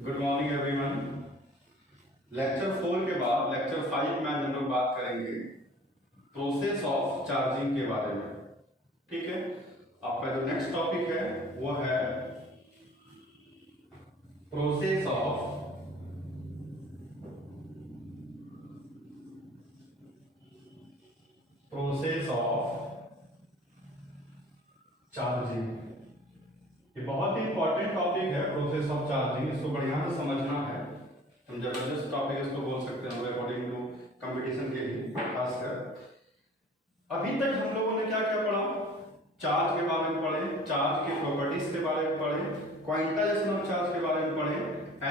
Good morning everyone. Lecture 4 के बाद lecture 5 में हम लोग बात करेंगे प्रोसेस ऑफ चार्जिंग के बारे में। ठीक है, आपका जो नेक्स्ट टॉपिक है वो है प्रोसेस ऑफ चार्जिंग। ये बहुत ही इंपॉर्टेंट टॉपिक है प्रोसेस ऑफ चार्जिंग। इसको बढ़िया से समझना है। हम जबरदस्त टॉपिक इसको बोल सकते हैं अकॉर्डिंग टू कंपटीशन के लिए खासकर। अभी तक हम लोगों ने क्या क्या पढ़ा? चार्ज के बारे में पढ़े, चार्ज के प्रॉपर्टीज के बारे में पढ़े, क्वांटाइजेशन ऑफ चार्ज के बारे में पढ़े,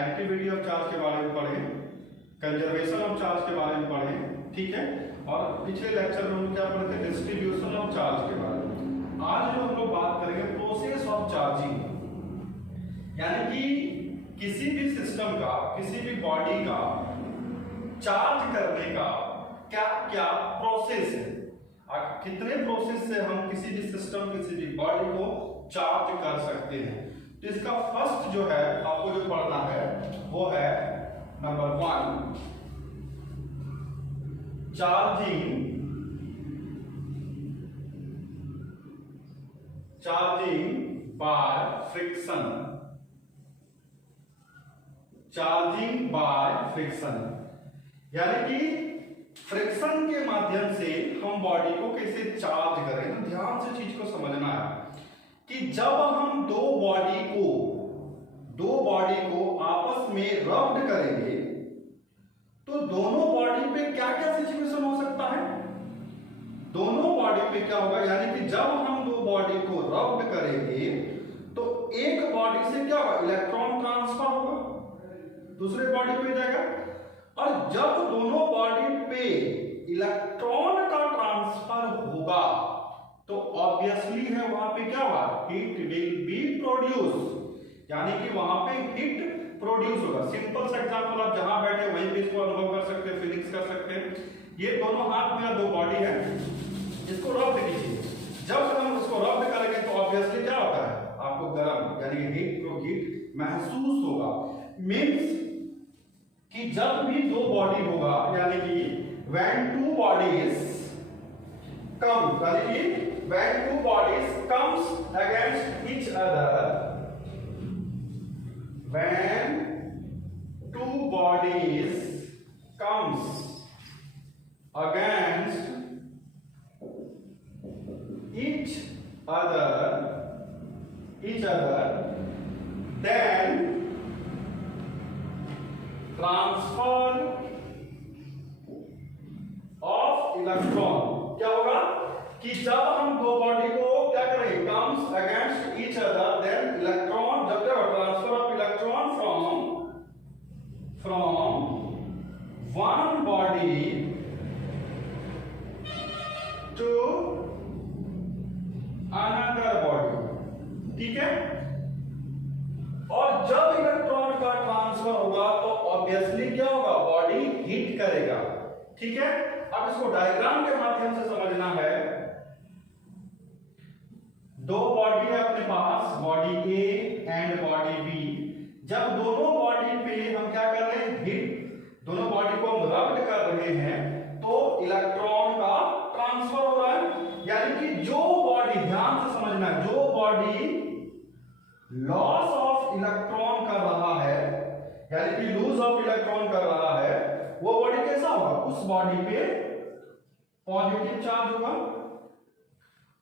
एक्टिविटी ऑफ चार्ज के बारे में पढ़े, कंजर्वेशन ऑफ चार्ज के बारे में पढ़े। ठीक है, और पिछले लेक्चर में हम क्या पढ़े थे? डिस्ट्रीब्यूशन ऑफ चार्ज के बारे में। आज जो हम लोग बात करेंगे प्रोसेस ऑफ चार्जिंग, यानी कि किसी भी सिस्टम का, किसी भी बॉडी का चार्ज करने का क्या क्या प्रोसेस है, कितने प्रोसेस से हम किसी भी सिस्टम, किसी भी बॉडी को चार्ज कर सकते हैं। तो इसका फर्स्ट जो है आपको जो पढ़ना है वो है number 1, charging by friction. Charging by friction यानी कि फ्रिक्शन के माध्यम से हम बॉडी को कैसे चार्ज करें। तो ध्यान से चीज को समझना है कि जब हम दो बॉडी को आपस में रब्ड करेंगे तो दोनों बॉडी पे क्या क्या सिचुएशन हो सकता है। दोनों बॉडी पे क्या होगा, यानी कि जब हम दो बॉडी को रब्ड करेंगे तो एक बॉडी से क्या होगा, इलेक्ट्रॉन ट्रांसफर होगा, दूसरे बॉडी पे जाएगा। और जब दोनों बॉडी पे इलेक्ट्रॉन का ट्रांसफर होगा तो ऑब्वियसली है वहां पे क्या होगा, हीट विल बी प्रोड्यूस, यानी कि वहां पे हीट प्रोड्यूस होगा। सिंपल सा एग्जांपल, आप जहां बैठे वहीं पे इसको अनुभव कर सकते हैं, फीलिंग्स कर सकते हैं। ये दोनों हाथ में दो बॉडी है, इसको रब्ड कीजिए। जब हम इसको रब्ड करेंगे तो ऑब्वियसली क्या होता है, आपको गर्म यानी हीट महसूस होगा। मींस कि जब भी दो बॉडी होगा, यानी कि when two bodies come, यानी कि when two bodies comes against each other, when two bodies comes against each other, then transfer of electron क्या होगा कि जब हम दो बॉडी को क्या करेंगे, comes against each other, then electron, जब क्या transfer of electron from one body to another body. ठीक है, और जब इलेक्ट्रॉन का ट्रांसफर होगा तो ऑब्वियसली क्या होगा, बॉडी हीट करेगा। ठीक है, अब इसको डायग्राम के माध्यम से समझना है। दो बॉडी है अपने पास, body A and body B. जब दोनों बॉडी पे हम क्या कर रहे हैं, हीट, दोनों बॉडी को हम रब्ड कर रहे हैं तो इलेक्ट्रॉन का ट्रांसफर हो रहा है। यानी कि जो बॉडी, ध्यान से समझना है, जो बॉडी लॉस ऑफ इलेक्ट्रॉन कर रहा है, यानी कि लूज ऑफ इलेक्ट्रॉन कर रहा है, वो बॉडी कैसा होगा, उस बॉडी पे पॉजिटिव चार्ज होगा।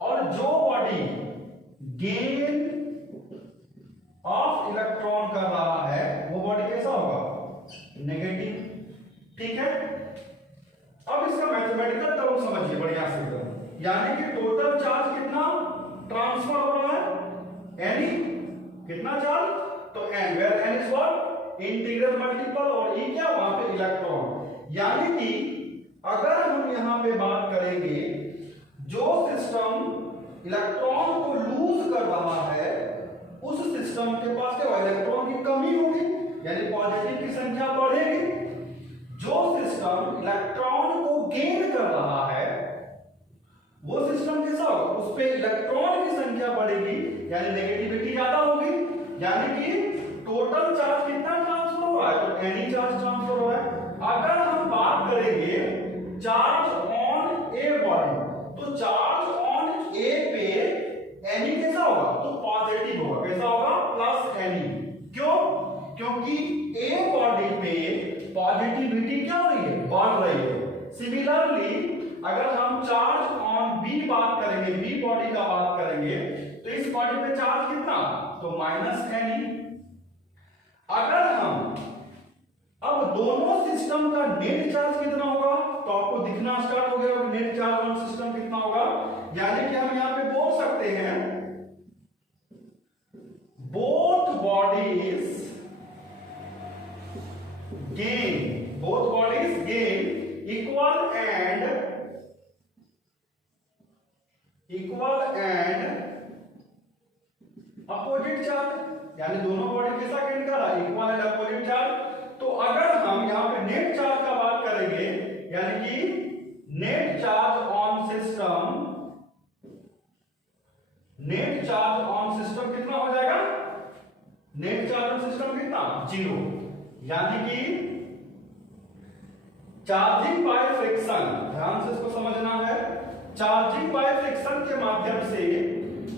और जो बॉडी गेन ऑफ इलेक्ट्रॉन कर रहा है वो बॉडी कैसा होगा, नेगेटिव। ठीक है, अब इसका मैथमेटिकल टर्म समझिए बढ़िया से, यानी कि टोटल चार्ज कितना ट्रांसफर हो रहा है, एनी कितना चार्ज, तो N, where N is what, integral multiple, और ई क्या, वहां पे इलेक्ट्रॉन। यानी कि अगर हम यहां पे बात करेंगे, जो सिस्टम इलेक्ट्रॉन को लूज कर रहा है उस सिस्टम के पास क्या, इलेक्ट्रॉन की कमी होगी, यानी पॉजिटिव की संख्या बढ़ेगी। जो सिस्टम इलेक्ट्रॉन को गेन कर रहा है वो सिस्टम कैसा होगा, उस पे इलेक्ट्रॉन की संख्या बढ़ेगी, यानी नेगेटिविटी ज्यादा होगी, यानी कि टोटल चार्ज कितना एनी चार्ज ट्रांसफर हो रहा है। अगर हम बात करेंगे चार्ज ऑन ए बॉडी, तो चार्ज ऑन ए पे एनी कैसा होगा, तो पॉजिटिव होगा। कैसा होगा, प्लस एनी। क्यों, क्योंकि ए बॉडी पे पॉजिटिविटी क्या हो रही है, बढ़ रही है। सिमिलरली अगर हम चार्ज ऑन बी बात करेंगे, बी बॉडी का बात करेंगे, तो इस बॉडी पे चार्ज कितना, तो माइनस एनी। अगर हम अब दोनों सिस्टम का नेट चार्ज कितना होगा, तो आपको दिखना स्टार्ट हो गया नेट चार्ज ऑन सिस्टम कितना होगा। यानी कि हम यहां पे बोल सकते हैं both bodies gain, both bodies gain equal and opposite charge. यानी दोनों बॉडी कैसा गेन कर रहा है, इक्वल एंड अपोजिट चार्ज। तो अगर हम यहां पे नेट चार्ज का बात करेंगे, यानी कि net charge on system, net charge on system कितना हो जाएगा, नेट चार्ज ऑन सिस्टम कितना, 0। यानी कि चार्जिंग बाय फ्रिक्शन, ध्यान से इसको समझना है। चार्जिंग बाय फ्रिक्शन के माध्यम से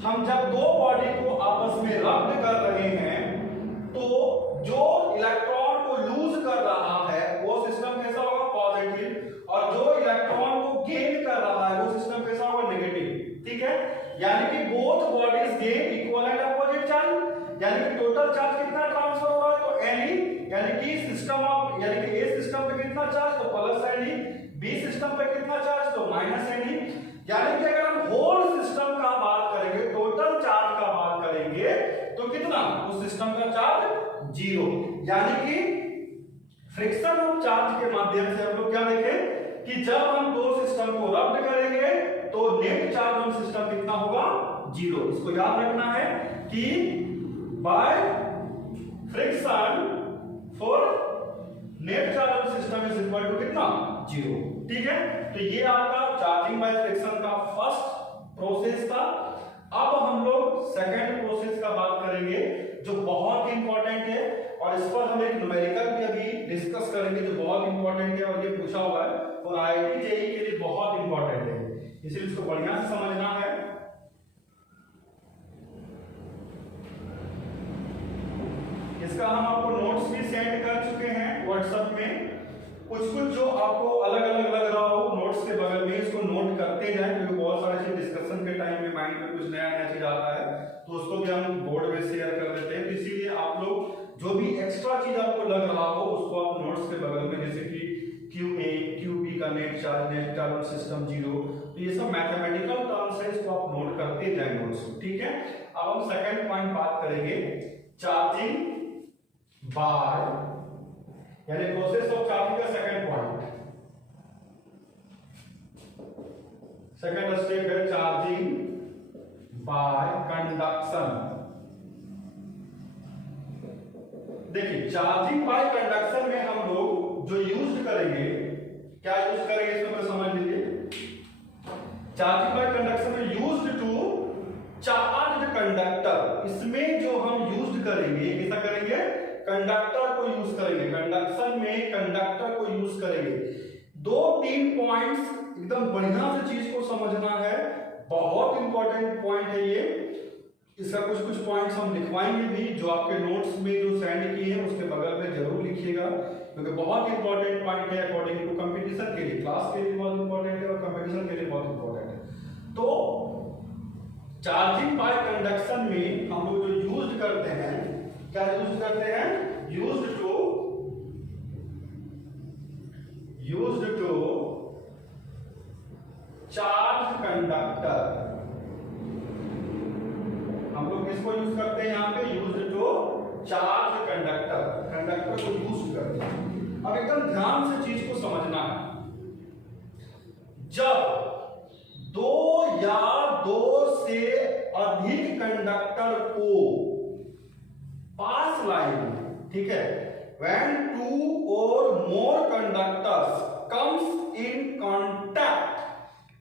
हम जब दो बॉडी को आपस में रब कर रहे हैं, तो जो इलेक्ट्रॉन को लूज कर रहा है वो सिस्टम कैसा होगा, पॉजिटिव, और जो इलेक्ट्रॉन को गेन कर रहा है वो सिस्टम कैसा होगा, नेगेटिव। ठीक है, यानी कि both bodies gain equal and opposite charge. यानी कि टोटल चार्ज कितना ट्रांसफर हो रहा है, तो एनी। यानी कि सिस्टम ऑफ, यानी कि ए सिस्टम पे कितना चार्ज, तो प्लस एनी, बी सिस्टम पे कितना चार्ज, तो माइनस एनी। यानी कि अगर हम होल सिस्टम का बात करेंगे, टोटल चार्ज का बात करेंगे, तो कितना, उस सिस्टम का चार्ज 0। यानी कि फ्रिक्शन ऑफ चार्ज के माध्यम से हम लोग क्या देखें कि जब हम दो सिस्टम को रब्ड करेंगे तो नेट चार्ज ऑन सिस्टम कितना होगा, 0। इसको याद रखना है कि by friction for net charge on system is equal to कितना, 0। ठीक है, तो ये आपका चार्जिंग बाय फ्रिक्शन का फर्स्ट प्रोसेस था। अब हम लोग सेकंड प्रोसेस का बात करेंगे जो बहुत इंपॉर्टेंट है, और इस पर हम एक न्यूमेरिकल भी अभी डिस्कस करेंगे जो बहुत इंपॉर्टेंट है, और ये पूछा हुआ है और आईआईटी जेईई के लिए बहुत इंपॉर्टेंट है, इसलिए इसको बढ़िया से समझना है। इसका हम आपको नोट्स भी सेंड कर चुके हैं व्हाट्सएप में। कुछ जो आपको अलग अलग लग रहा हो नोट्स के बगल में इसको नोट करते जाएं, क्योंकि बहुत सारे चीज डिस्कशन के टाइम में माइंड में कुछ नया नया चीज आता है, तो उसको भी हम बोर्ड में शेयर कर देते हैं। तो इसीलिए आप लोग जो भी एक्स्ट्रा चीज आपको लग रहा हो उसको आप नोट्स के बगल में, जैसे कि QA QB का नेट चार्ज सिस्टम 0, तो ये सब मैथमेटिकल टर्म्स है, इसको आप नोट करते जाएं नोट्स। ठीक है, अब हम सेकंड पॉइंट बात करेंगे चार्जिंग बाय, यानी प्रोसेस ऑफ चार्जिंग का सेकंड पॉइंट, सेकंड स्टेप है चार्जिंग बाय कंडक्शन। देखिए चार्जिंग बाय कंडक्शन में हम लोग जो यूज करेंगे, क्या यूज करेंगे इसको समझ लीजिए। चार्जिंग बाय कंडक्शन में यूज्ड टू चार्ज्ड कंडक्टर, इसमें जो हम यूज करेंगे, कैसा करेंगे, कंडक्टर को यूज करेंगे, कंडक्शन में कंडक्टर को यूज करेंगे। 2-3 पॉइंट्स एकदम बढ़िया से चीज को समझना है, बहुत इंपॉर्टेंट पॉइंट है ये। इसका कुछ पॉइंट्स हम लिखवाएंगे भी, जो आपके नोट्स में जो सेंड किए हैं उसके बगल में जरूर लिखिएगा, क्योंकि बहुत इंपॉर्टेंट पॉइंट है अकॉर्डिंग टू कंपटीशन के लिए, क्लास के लिए बहुत इंपॉर्टेंट है और कंपटीशन के लिए बहुत इंपॉर्टेंट है। तो चार्जिंग बाय कंडक्शन में हम लोग जो यूज करते हैं, क्या यूज करते हैं, यूज्ड टू चार्ज कंडक्टर। हम लोग किसको यूज करते हैं यहां पे, used to charge conductor, conductor को यूज करते हैं। अब एकदम ध्यान से चीज को समझना है, जब दो या दो से अधिक कंडक्टर को पास लाइन, ठीक है, when two or more conductors comes in contact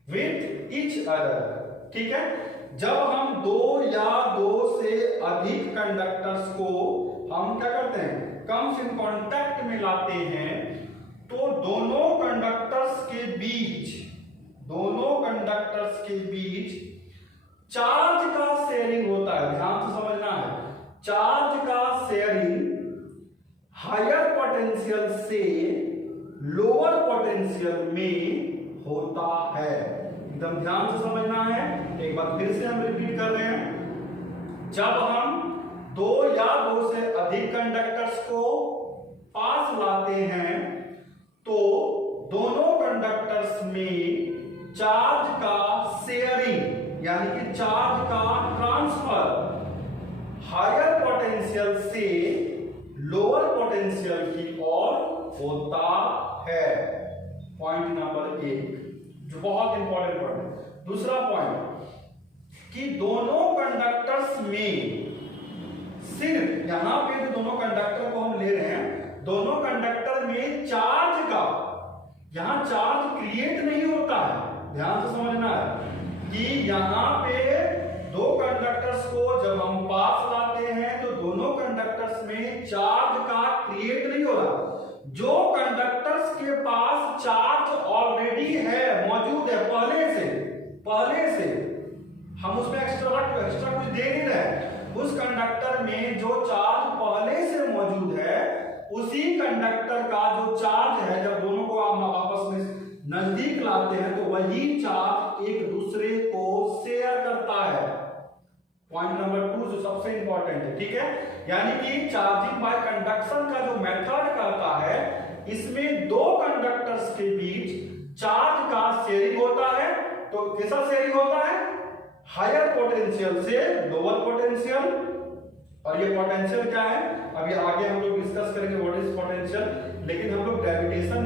with each other, ठीक है, जब हम दो या दो से अधिक कंडक्टर्स को हम क्या करते हैं, कम्स इन कांटेक्ट में पॉइंट लाते हैं तो दोनों कंडक्टर्स के बीच चार्ज का शेयरिंग होता है। ध्यान से समझना है, चार्ज का शेयरिंग हायर पोटेंशियल से लोअर पोटेंशियल में होता है। एकदम ध्यान से समझना है। एक बार फिर से हम रिपीट कर रहे हैं, जब हम दो या दो से अधिक कंडक्टर्स को पास लाते हैं तो दोनों कंडक्टर्स में चार्ज का शेयरिंग यानी कि चार्ज का ट्रांसफर हायर पोटेंशियल से लोअर पोटेंशियल की ओर होता है। पॉइंट नंबर 1 जो बहुत इंपॉर्टेंट पॉइंट है। दूसरा पॉइंट कि दोनों कंडक्टर्स में सिर्फ यहां पे जो दोनों कंडक्टर को हम ले रहे हैं, दोनों कंडक्टर में चार्ज का यहां चार्ज क्रिएट नहीं होता है। ध्यान से समझना है कि यहां पे दो कंडक्टर्स को जब हम पास लाते हैं तो दोनों कंडक्टर्स में चार्ज का क्रिएट नहीं हो रहा। जो कंडक्टर्स के पास चार्ज ऑलरेडी है, मौजूद है पहले से हम उसमें एक्स्ट्रा कुछ दे नहीं रहे, उस कंडक्टर में जो चार्ज पहले से मौजूद है उसी कंडक्टर का जो चार्ज है, जब दोनों को हम आपस में नजदीक लाते हैं तो वही चार्ज एक दूसरे को शेयर करता है। पॉइंट नंबर 2 जो सबसे इंपॉर्टेंट है, ठीक है, यानी कि चार्जिंग बाय कंडक्शन का जो मेथड कहता है, इसमें दो कंडक्टर्स के बीच चार्ज का शेयरिंग होता है। तो कैसा शेयरिंग होता है? हायर पोटेंशियल से लोअर पोटेंशियल। और ये पोटेंशियल क्या है अभी आगे हम लोग डिस्कस करेंगे, व्हाट इज पोटेंशियल। लेकिन हम लोग ग्रेविटेशनल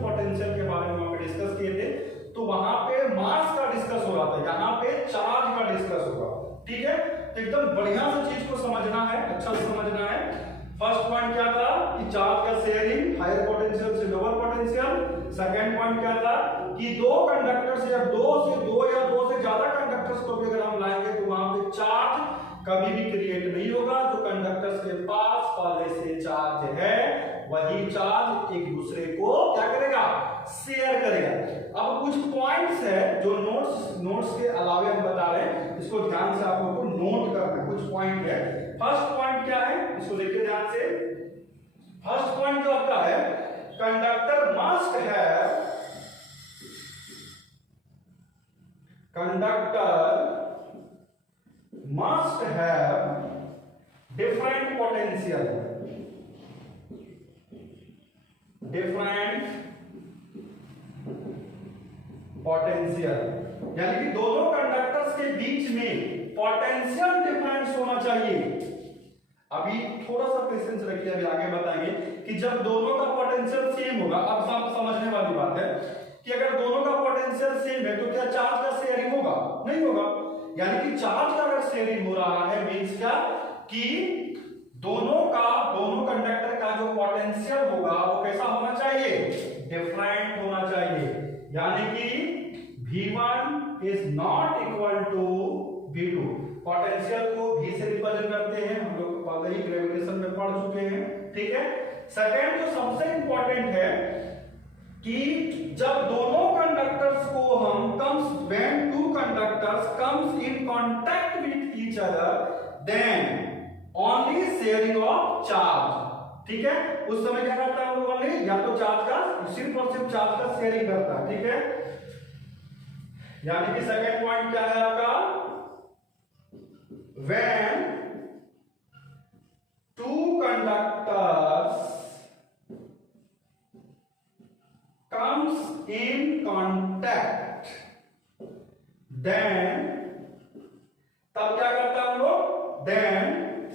पोटेंशियल के बारे में डिस्कस किए थे, तो वहां पे मास का डिस्कस हो रहा था, यहाँ पे चार्ज का डिस्कस होगा। ठीक है, तो एकदम बढ़िया से चीज को समझना है, अच्छा से समझना है। फर्स्ट पॉइंट क्या था कि चार्ज का शेयरिंग हायर पोटेंशियल से लोअर पोटेंशियल। सेकंड पॉइंट क्या था कि दो कंडक्टर से दो या दो से ज्यादा कंडक्टर्स को भी अगर हम लाएंगे तो वहां पे चार्ज कभी भी क्रिएट नहीं होगा। जो कंडक्टर्स के पास पहले से चार्ज है वही चार्ज एक दूसरे को क्या करेगा? शेयर करेगा। अब कुछ पॉइंट्स है जो नोट्स के अलावे हम बता रहे हैं, इसको ध्यान से आप लोगों को नोट करना है। कुछ पॉइंट है। फर्स्ट पॉइंट क्या है इसको देखिए ध्यान से। फर्स्ट पॉइंट जो आपका है, conductor must have different potential, यानी कि दोनों कंडक्टर्स के बीच में पोटेंशियल डिफरेंस होना चाहिए। अभी थोड़ा सा पेशेंस रखिए, अभी आगे बताएंगे कि जब दोनों का पोटेंशियल सेम होगा। अब सब समझने वाली बात है कि अगर दोनों का पोटेंशियल सेम है तो क्या चार्ज का शेयरिंग होगा? नहीं होगा। यानी कि चार्ज का अगर शेयरिंग हो रहा है मींस क्या कि दोनों कंडक्टर का जो पोटेंशियल होगा वो कैसा होना चाहिए? डिफरेंट होना चाहिए। यानी कि V1 is not equal to V2। Potential को V से रिप्रेजेंट करते हैं, हम लोग पहले ही ग्रेविटेशन में पढ़ चुके हैं। ठीक है। सेकंड जो सबसे इंपॉर्टेंट है कि जब दोनों कंडक्टर्स को हम when two conductors comes in contact with each other then only sharing of charge। ठीक है, उस समय क्या करता है हम लोगों ने या तो चार्ज का सिर्फ और सिर्फ चार्ज का शेयरिंग करता है। ठीक है, यानी कि सेकंड पॉइंट क्या है आपका? when two conductors comes in contact then तब क्या करता है हम लोग? then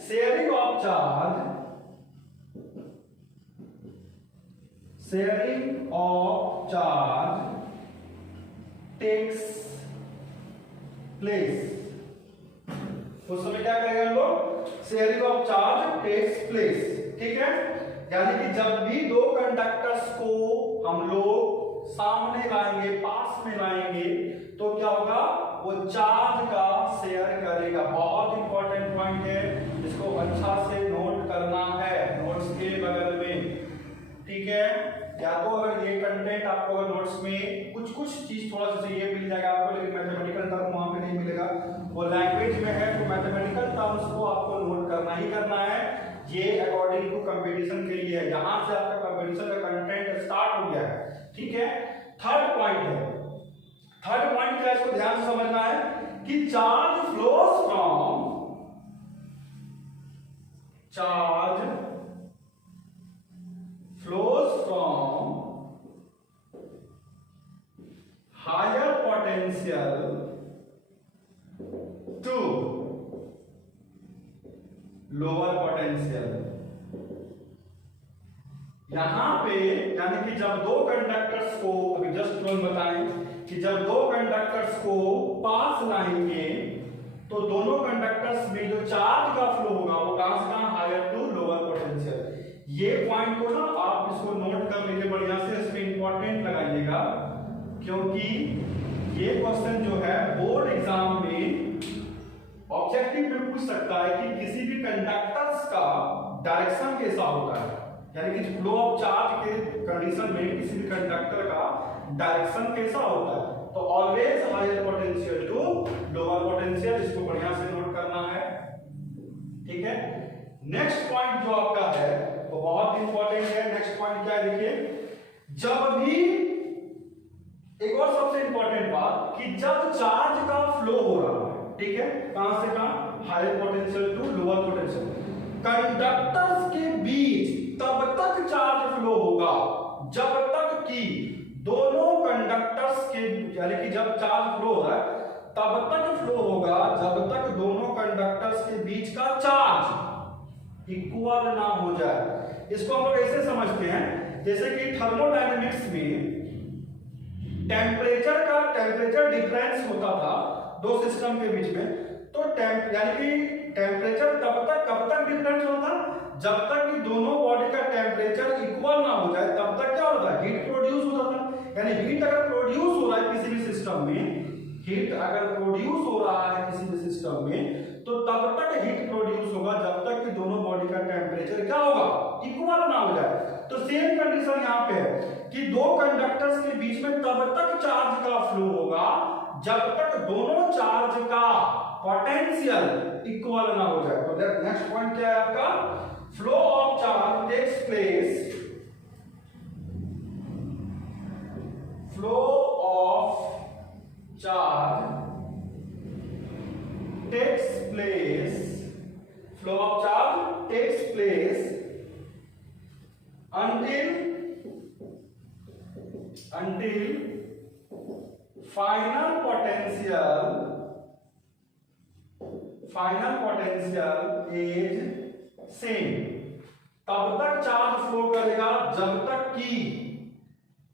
sharing of charge takes place। उस समय क्या करेंगे हम लोग? Sharing of charge takes place. ठीक है, यानी कि जब भी दो कंडक्टर्स को हम लोग सामने लाएंगे, पास में लाएंगे, तो क्या होगा? वो चार्ज का शेयर करेगा। बहुत इंपॉर्टेंट पॉइंट है, इसको अच्छा से नोट करना है। नोट्स के बगल में ठीक है। या तो अगर ये कंटेंट आपको अगर नोट्स में कुछ कुछ चीज थोड़ा सा ये मिल जाएगा आपको, लेकिन मैथमेटिकल टर्म वहां पे नहीं मिलेगा, वो लैंग्वेज में है, तो मैथमेटिकल टर्म्स को आपको नोट करना ही करना है। ये अकॉर्डिंग टू कंपटीशन के लिए है, यहां से आपका कंपटीशन का कंटेंट स्टार्ट हो गया है, ठीक है। थर्ड पॉइंट है, थर्ड पॉइंट क्या है इसको ध्यान से समझना है कि charge flows from higher potential to lower potential। यहां पे यानी कि जब दो कंडक्टर्स को, अभी जस्ट तुरंत बताएं कि जब दो कंडक्टर्स को पास लाएंगे तो दोनों कंडक्टर्स में जो चार्ज का फ्लो होगा वो कहां से कहां, हायर टू लोअर पोटेंशियल। ये पॉइंट को ना आप इसको नोट कर लीजिए बढ़िया से, इसमें इंपॉर्टेंट लगाइएगा, क्योंकि ये क्वेश्चन जो है बोर्ड एग्जाम में ऑब्जेक्टिव में पूछ सकता है कि किसी भी कंडक्टर्स का डायरेक्शन कैसा होता है, यानी कि फ्लो ऑफ चार्ज के कंडीशन में किसी भी कंडक्टर का डायरेक्शन कैसा होता है। तो always higher potential to lower potential, इसको बढ़िया से नोट करना है, ठीक है। नेक्स्ट पॉइंट जो आपका है वो बहुत इंपॉर्टेंट है। नेक्स्ट पॉइंट क्या है देखिए, जब भी एक और सबसे इंपॉर्टेंट बात कि जब चार्ज का फ्लो हो रहा है, ठीक है, कहां से कहां, higher potential to lower potential, conductors के बीच तब तक चार्ज फ्लो होगा जब तक कि दोनों कंडक्टर्स के, यानी कि जब चार्ज फ्लो हो रहा है तब तक फ्लो होगा जब तक दोनों कंडक्टर्स के बीच का चार्ज इक्वल ना हो जाए। इसको हम लोग ऐसे समझते हैं जैसे कि थर्मोडायनेमिक्स में टेम्परेचर डिफरेंस होता था दो सिस्टम के बीच में, तो यानी कि टेम्परेचर कब तक डिफरेंस होता, जब तक कि दोनों बॉडी का टेम्परेचर इक्वल ना हो जाए तब तक क्या होता है, हीट प्रोड्यूस होता था। यानी हीट अगर प्रोड्यूस हो रहा है किसी भी सिस्टम में, हीट अगर प्रोड्यूस हो रहा है किसी भी सिस्टम में, तो तब तक हीट प्रोड्यूस होगा जब तक कि दोनों बॉडी का टेम्परेचर क्या होगा, इक्वल ना हो जाए। तो सेम कंडीशन यहाँ पे है कि दो कंडक्टर्स के बीच में तब तक चार्ज का फ्लो होगा जब तक दोनों चार्ज का पोटेंशियल इक्वल ना हो जाए। तो नेक्स्ट पॉइंट क्या है आपका, flow of charge takes place, flow of charge takes place, flow of charge takes place until final potential is same। तब तक चार्ज फ्लो करेगा जब तक कि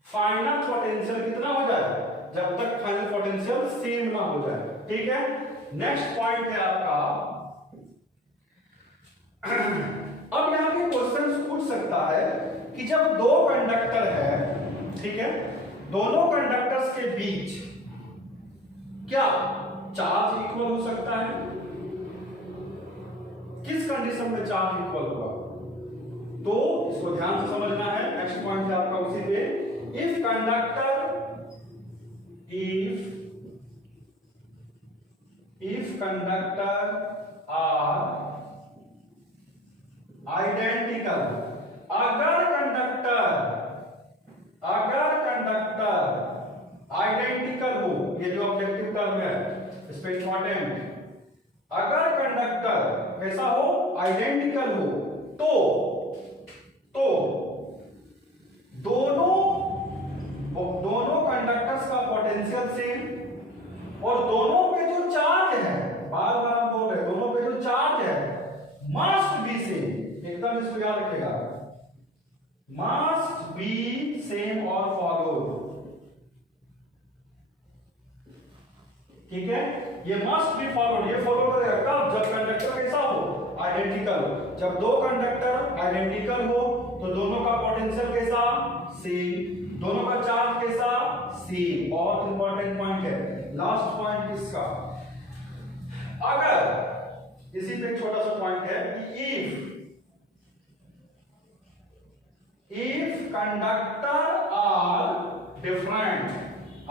फाइनल पोटेंशियल कितना हो जाए, जब तक फाइनल पोटेंशियल सेम ना हो जाए, ठीक है। नेक्स्ट पॉइंट है आपका, अब यहां पे क्वेश्चन पूछ सकता है कि जब दो कंडक्टर है, ठीक है, दोनों कंडक्टर्स के बीच क्या चार्ज इक्वल हो सकता है, किस कंडीशन में चार्ज इक्वल होगा, तो इसको ध्यान से समझना है। नेक्स्ट पॉइंट है आपका उसी पे, इफ कंडक्टर are identical, अगर कंडक्टर आइडेंटिकल हो, ये जो ऑब्जेक्टिव टर्म है इस पे इंपॉर्टेंट, अगर कंडक्टर कैसा हो, आइडेंटिकल हो, तो दोनों कंडक्टर्स का पोटेंशियल सेम और दोनों पे जो चार्ज है, बार बार हम बोल रहे हैं, दोनों पे जो चार्ज है मस्ट बी सेम, एकदम इसको याद रखिएगा, मस्ट बी सेम और फॉलोड, ठीक है। ये मस्ट बी फॉलोड, ये फॉलो करेगा कब, जब कंडक्टर कैसा हो, आइडेंटिकल। जब दो कंडक्टर आइडेंटिकल हो तो दोनों का पोटेंशियल कैसा, सेम, दोनों का चार्ज कैसा, सेम। बहुत इंपॉर्टेंट पॉइंट है, लास्ट पॉइंट इसका, अगर इसी पे छोटा सा पॉइंट है कि इफ कंडक्टर आर डिफरेंट,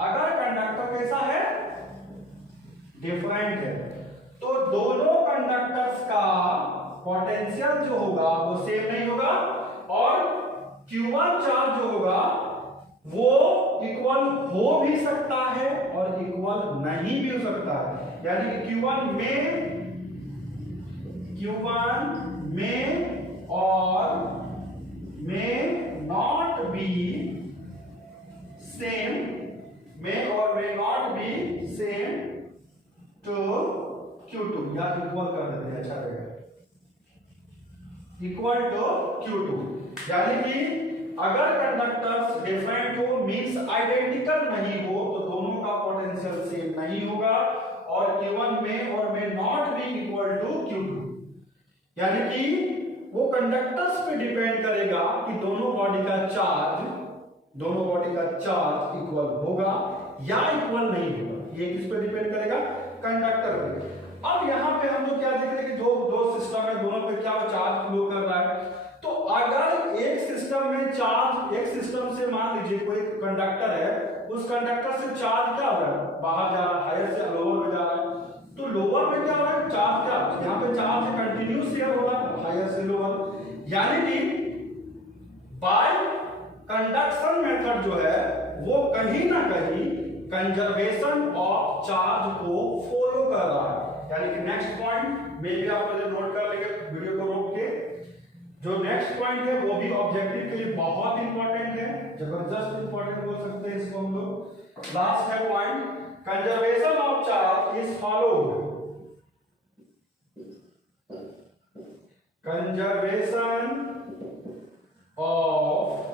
अगर कंडक्टर कैसा है, डिफरेंट है, तो दोनों कंडक्टर्स का पोटेंशियल जो होगा वो सेम नहीं होगा और Q1 चार्ज जो होगा वो इक्वल हो भी सकता है और इक्वल नहीं भी हो सकता है, यानी कि Q1 में और में नॉट बी सेम, में और में not be same to Q2, या इक्वल कर देते हैं, अच्छा रहेगा, इक्वल टू Q2, यानी कि अगर कंडक्टर्स डिफरेंट हो मींस आइडेंटिकल नहीं हो तो दोनों का पोटेंशियल सेम नहीं होगा और Q1 में और में not be equal to Q2, यानी कि वो कंडक्टर्स पे डिपेंड करेगा कि दोनों बॉडी का चार्ज इक्वल होगा या इक्वल नहीं होगा, ये किस पे डिपेंड करेगा, कंडक्टर पे। अब यहाँ पे हम लोग क्या देख रहे हैं कि दो सिस्टम है, दोनों पे क्या चार्ज फ्लो कर रहा है, तो अगर एक सिस्टम में चार्ज, एक सिस्टम से मान लीजिए कोई कंडक्टर है, उस कंडक्टर से चार्ज क्या हो रहा है, बाहर जा रहा है, हायर से लोअर में जा रहा है, तो लोअर में क्या हो रहा है, चार्ज क्या, यहाँ पे चार्ज कंटिन्यूस शेयर हो रहा है हायर से लोअर, यानी कि बाय कंडक्शन मेथड जो है वो कहीं ना कहीं कंजर्वेशन ऑफ चार्ज को फॉलो कर रहा है, यानी कि नेक्स्ट पॉइंट में भी आप मुझे नोट कर लेंगे वीडियो को रोक के, जो नेक्स्ट पॉइंट है वो भी ऑब्जेक्टिव के लिए बहुत इंपॉर्टेंट है, जबरदस्त इंपॉर्टेंट बोल सकते हैं इसको हम लोग। लास्ट है point, conservation of charge is followed, conservation of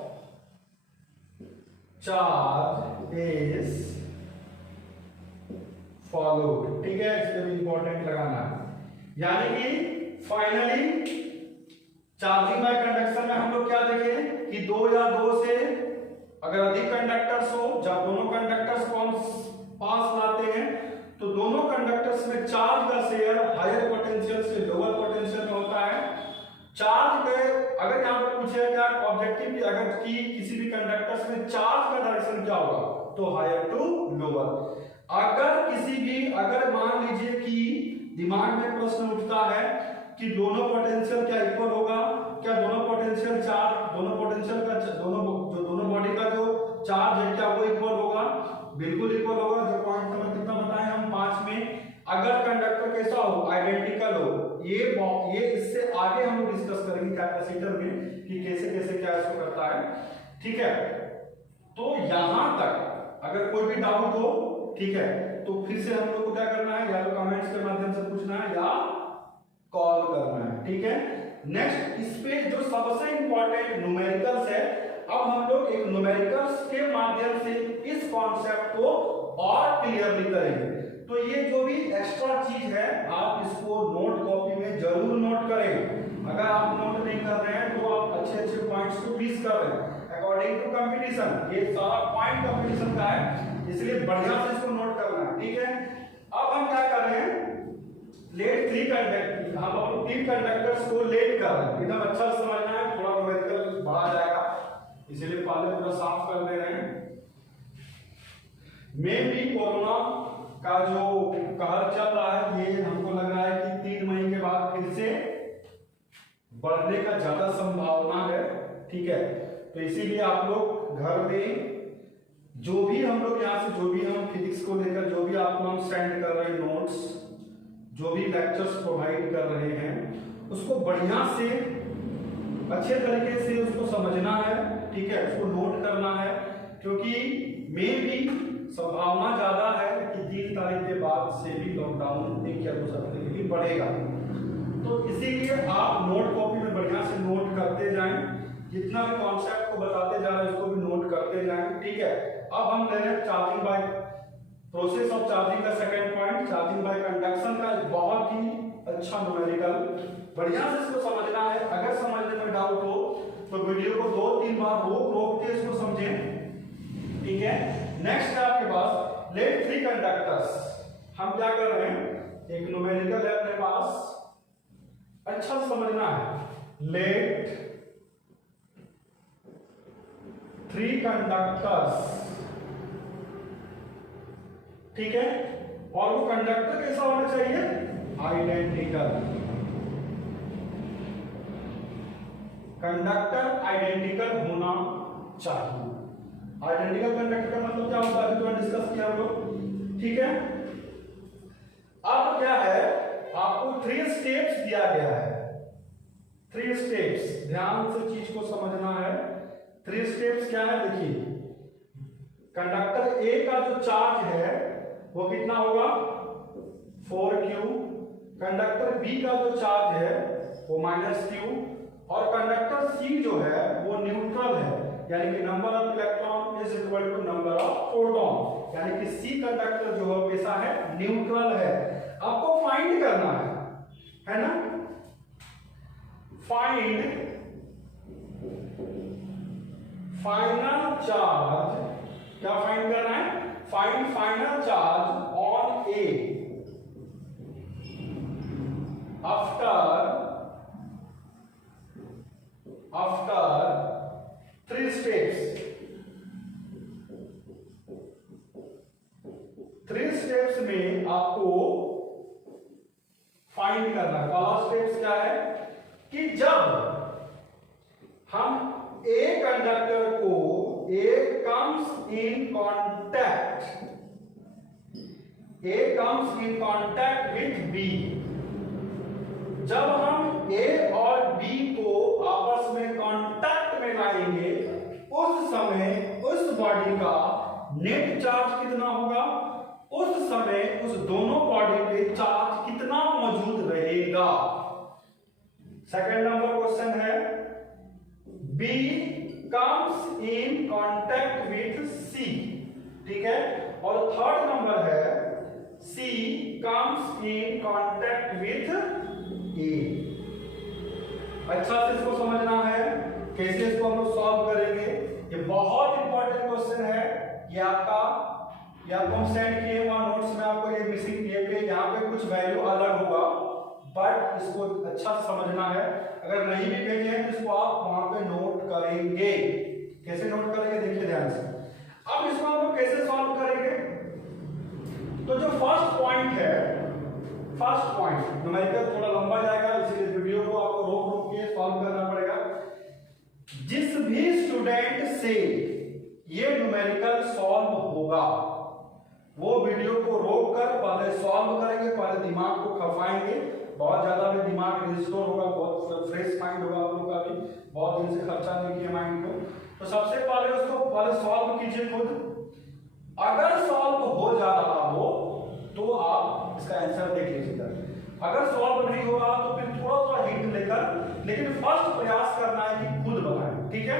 charge is followed, ठीक है, इसके भी इंपॉर्टेंट लगाना है, यानी कि फाइनली चार्जिंग बाय कंडक्शन में हम लोग क्या देखें कि दो या दो से अगर अधिक कंडक्टर्स हो, जब दोनों कंडक्टर्स को हम पास लाते हैं तो दोनों कंडक्टर्स में चार्ज का शेयर हायर पोटेंशियल से लोअर पोटेंशियल में होता है। चार्ज के अगर यहाँ पे पूछे क्या ऑब्जेक्टिव की, अगर की किसी भी कंडक्टर्स में चार्ज का डायरेक्शन क्या होगा तो हायर टू लोअर, अगर किसी भी, अगर मान लीजिए कि दिमाग में प्रश्न उठता है कि दोनों पोटेंशियल क्या इक्वल होगा, क्या दोनों पोटेंशियल चार्ज, दोनों पोटेंशियल का दोनों बॉडी का जो चार्ज है क्या वो इक्वल होगा, बिल्कुल इक्वल होगा। जो पॉइंट नंबर कितना बताए हम 5 में, अगर कंडक्टर कैसा हो, आइडेंटिकल हो, ये इससे आगे हम लोग डिस्कस करेंगे कैपेसिटर में कि कैसे कैसे क्या इसको करता है, ठीक है। तो यहां तक अगर कोई भी डाउट हो, ठीक है, तो फिर से हम लोग को क्या करना है, या तो कमेंट्स के माध्यम से पूछना है या कॉल करना है, ठीक है। नेक्स्ट इस पे जो सबसे इंपॉर्टेंट न्यूमेरिकल्स है, अब हम लोग एक न्यूमेरिकल्स के माध्यम से इस कॉन्सेप्ट को और क्लियरली करेंगे। तो ये जो भी एक्स्ट्रा चीज है आप इसको नोट कॉपी में जरूर नोट करें, अगर आप नोट नहीं कर रहे हैं तो आप अच्छे अच्छे पॉइंट्स को मिस कर रहे हैं अकॉर्डिंग टू कंपटीशन, ये सारा पॉइंट कंपटीशन का है, इसलिए बढ़िया से इसको नोट करना है, ठीक है। अब हम क्या कर रहे हैं, लेट 3 कंडक्टर, हम लोग 3 कंडक्टर्स को लेट कर रहे हैं, एकदम अच्छा समझना है, थोड़ा न्यूमेरिकल बढ़ा जाएगा, इसलिए पहले पूरा साफ कर दे रहे हैं। में भी कोरोना का जो कहर चल रहा है, ये हमको लग रहा है कि 3 महीने के बाद फिर से बढ़ने का ज्यादा संभावना है, ठीक है। तो इसीलिए आप लोग घर में जो भी हम लोग यहाँ से जो भी हम फिजिक्स को लेकर जो भी आपको हम सेंड कर रहे हैं नोट्स, जो भी लेक्चर्स प्रोवाइड कर रहे हैं, उसको बढ़िया से अच्छे तरीके से उसको समझना है, ठीक है, उसको नोट करना है, क्योंकि मे भी संभावना ज्यादा है कि 3 तारीख के बाद से भी लॉकडाउन 1 या 2 हफ्ते के लिए बढ़ेगा। तो इसीलिए आप नोट कॉपी में बढ़िया से नोट करते जाएं, जितना भी कॉन्सेप्ट को बताते जा रहे हैं उसको भी नोट करते जाएं, ठीक है। अब हम ले रहे हैं charging by process of charging का second point, charging by conduction का बहुत ही अच्छा न्यूमेरिकल, बढ़िया से इसको समझना है। अगर समझने में डाउट हो तो वीडियो को 2-3 बार रोक के इसको समझें, ठीक है। नेक्स्ट है आपके पास लेट 3 कंडक्टर्स, हम क्या कर रहे हैं, एक न्यूमेरिकल है अपने पास, अच्छा समझना है, लेट 3 कंडक्टर्स, ठीक है, और वो कंडक्टर कैसा होना चाहिए, आइडेंटिकल, कंडक्टर आइडेंटिकल होना चाहिए। आइडेंटिकल कंडक्टर का मतलब क्या होता है, तो डिस्कस किया हम लोग, ठीक है। अब क्या है, आपको 3 स्टेप्स दिया गया है, 3 स्टेप्स, ध्यान से चीज को समझना है। 3 स्टेप्स क्या है, देखिए, कंडक्टर ए का जो चार्ज है वो कितना होगा, 4q, कंडक्टर बी का जो चार्ज है वो -q, और कंडक्टर सी जो है वो न्यूट्रल है, यानी कि number of electron is equal to number of proton, यानी कि सी कंडक्टर जो है कैसा है, न्यूट्रल है। आपको फाइंड करना है ना, फाइंड फाइनल चार्ज, क्या फाइंड करना है, find final charge on A after 3 steps. 3 steps में आपको फाइंड करना है। पहला स्टेप्स क्या है कि जब हम ए कंडक्टर को A comes in contact with B, जब हम ए और बी को आपस में कांटेक्ट में लाएंगे उस समय उस बॉडी का नेट चार्ज कितना होगा, उस समय उस दोनों बॉडी पे चार्ज कितना मौजूद रहेगा। सेकंड नंबर क्वेश्चन है, B comes in contact with C, ठीक है, और थर्ड नंबर है C comes in contact with A। अच्छा से इसको समझना है, कैसे इसको हम लोग सॉल्व करेंगे, ये बहुत इंपॉर्टेंट क्वेश्चन है। ये आपको हम सेंड किए हुआ नोट्स में, आपको ये मिसिंग ये पे यहाँ पे कुछ वैल्यू अलग होगा, बट इसको अच्छा से समझना है। अगर नहीं भी भेजे हैं तो इसको आप वहां पे नोट करेंगे। कैसे नोट करेंगे, देखिए ध्यान से। अब इसको हम लोग कैसे सॉल्व करेंगे, तो जो फर्स्ट पॉइंट है, फर्स्ट पॉइंट न्यूमेरिकल थोड़ा लंबा जाएगा, इसलिए वीडियो को आपको रोक रोक के सॉल्व करना पड़ेगा। जिस भी स्टूडेंट से ये न्यूमेरिकल सॉल्व होगा वो वीडियो को रोक कर पहले सॉल्व करेंगे, पहले दिमाग को खपाएंगे, बहुत ज्यादा भी दिमाग रिस्टोर होगा, बहुत फ्रेश माइंड होगा आप लोग का भी, बहुत दिन से खर्चा नहीं किया माइंड को। तो सबसे पहले उसको पहले सॉल्व कीजिए खुद। अगर सॉल्व हो जा रहा हो तो आप इसका आंसर देख लीजिएगा, अगर सॉल्व नहीं हो रहा तो फिर थोड़ा सा हिंट लेकर, लेकिन फर्स्ट प्रयास करना है कि खुद बनाएं, ठीक है।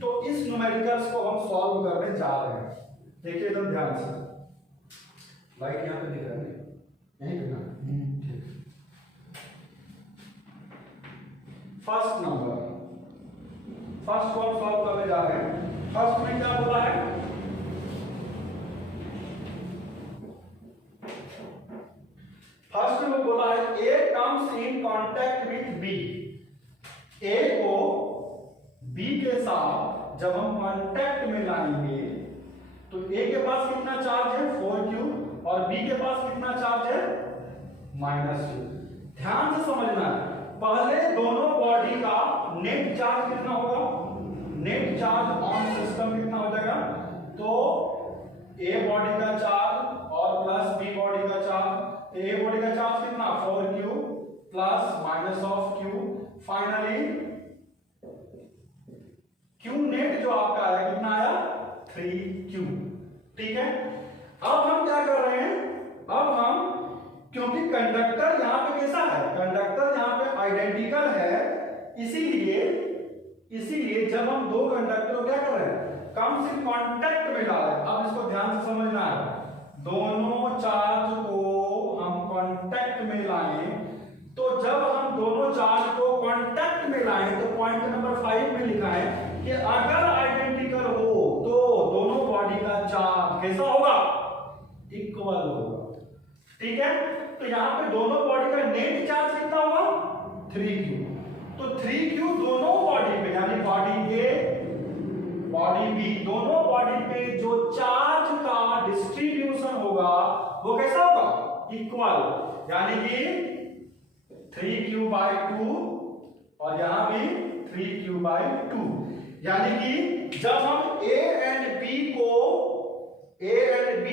तो इस न्यूमेरिकल्स को हम सॉल्व करने जा रहे हैं, देखिए एकदम ध्यान से। लाइट यहाँ पे दिख रहा है, यहीं पे ना, ठीक। फर्स्ट नंबर, फर्स्ट को सॉल्व करने जा रहे हैं। फर्स्ट में क्या बोला है, फर्स्ट में बोला है A comes in contact with B, A को बी के साथ जब हम कांटेक्ट में लाएंगे तो ए के पास कितना चार्ज है, 4q, और बी के पास कितना चार्ज है, -2। ध्यान से समझना है, पहले दोनों बॉडी का नेट चार्ज कितना होगा, नेट चार्ज ऑन सिस्टम कितना हो जाएगा, तो ए बॉडी का चार्ज और प्लस बी बॉडी का चार्ज, ए बॉडी का चार्ज कितना, 4q plus -q, finally q net जो आपका आया कितना आया, 3q, ठीक है। अब हम क्या कर रहे हैं, अब हम, क्योंकि कंडक्टर यहां पे कैसा है, कंडक्टर यहां पे आइडेंटिकल है, इसीलिए जब हम दो कंडक्टर को क्या कर रहे हैं, कम से कांटेक्ट में ला रहे हैं। अब इसको ध्यान से समझना है, दोनों चार्ज को हम कांटेक्ट में लाएं, तो जब हम दोनों चार्ज को कांटेक्ट में लाएं तो पॉइंट नंबर 5 में लिखा है कि अगर आइडेंटिकल हो तो दोनों बॉडी का चार्ज कैसा होगा, इक्वल होगा, ठीक है। तो यहां पे दोनों बॉडी का नेट चार्ज कितना होगा, 3q, तो 3q दोनों बॉडी पे, यानी बॉडी ए बॉडी बी वो कैसा होगा, इक्वल, यानी कि 3q/2 और यहां भी 3q/2। यानी कि जब हम ए एंड बी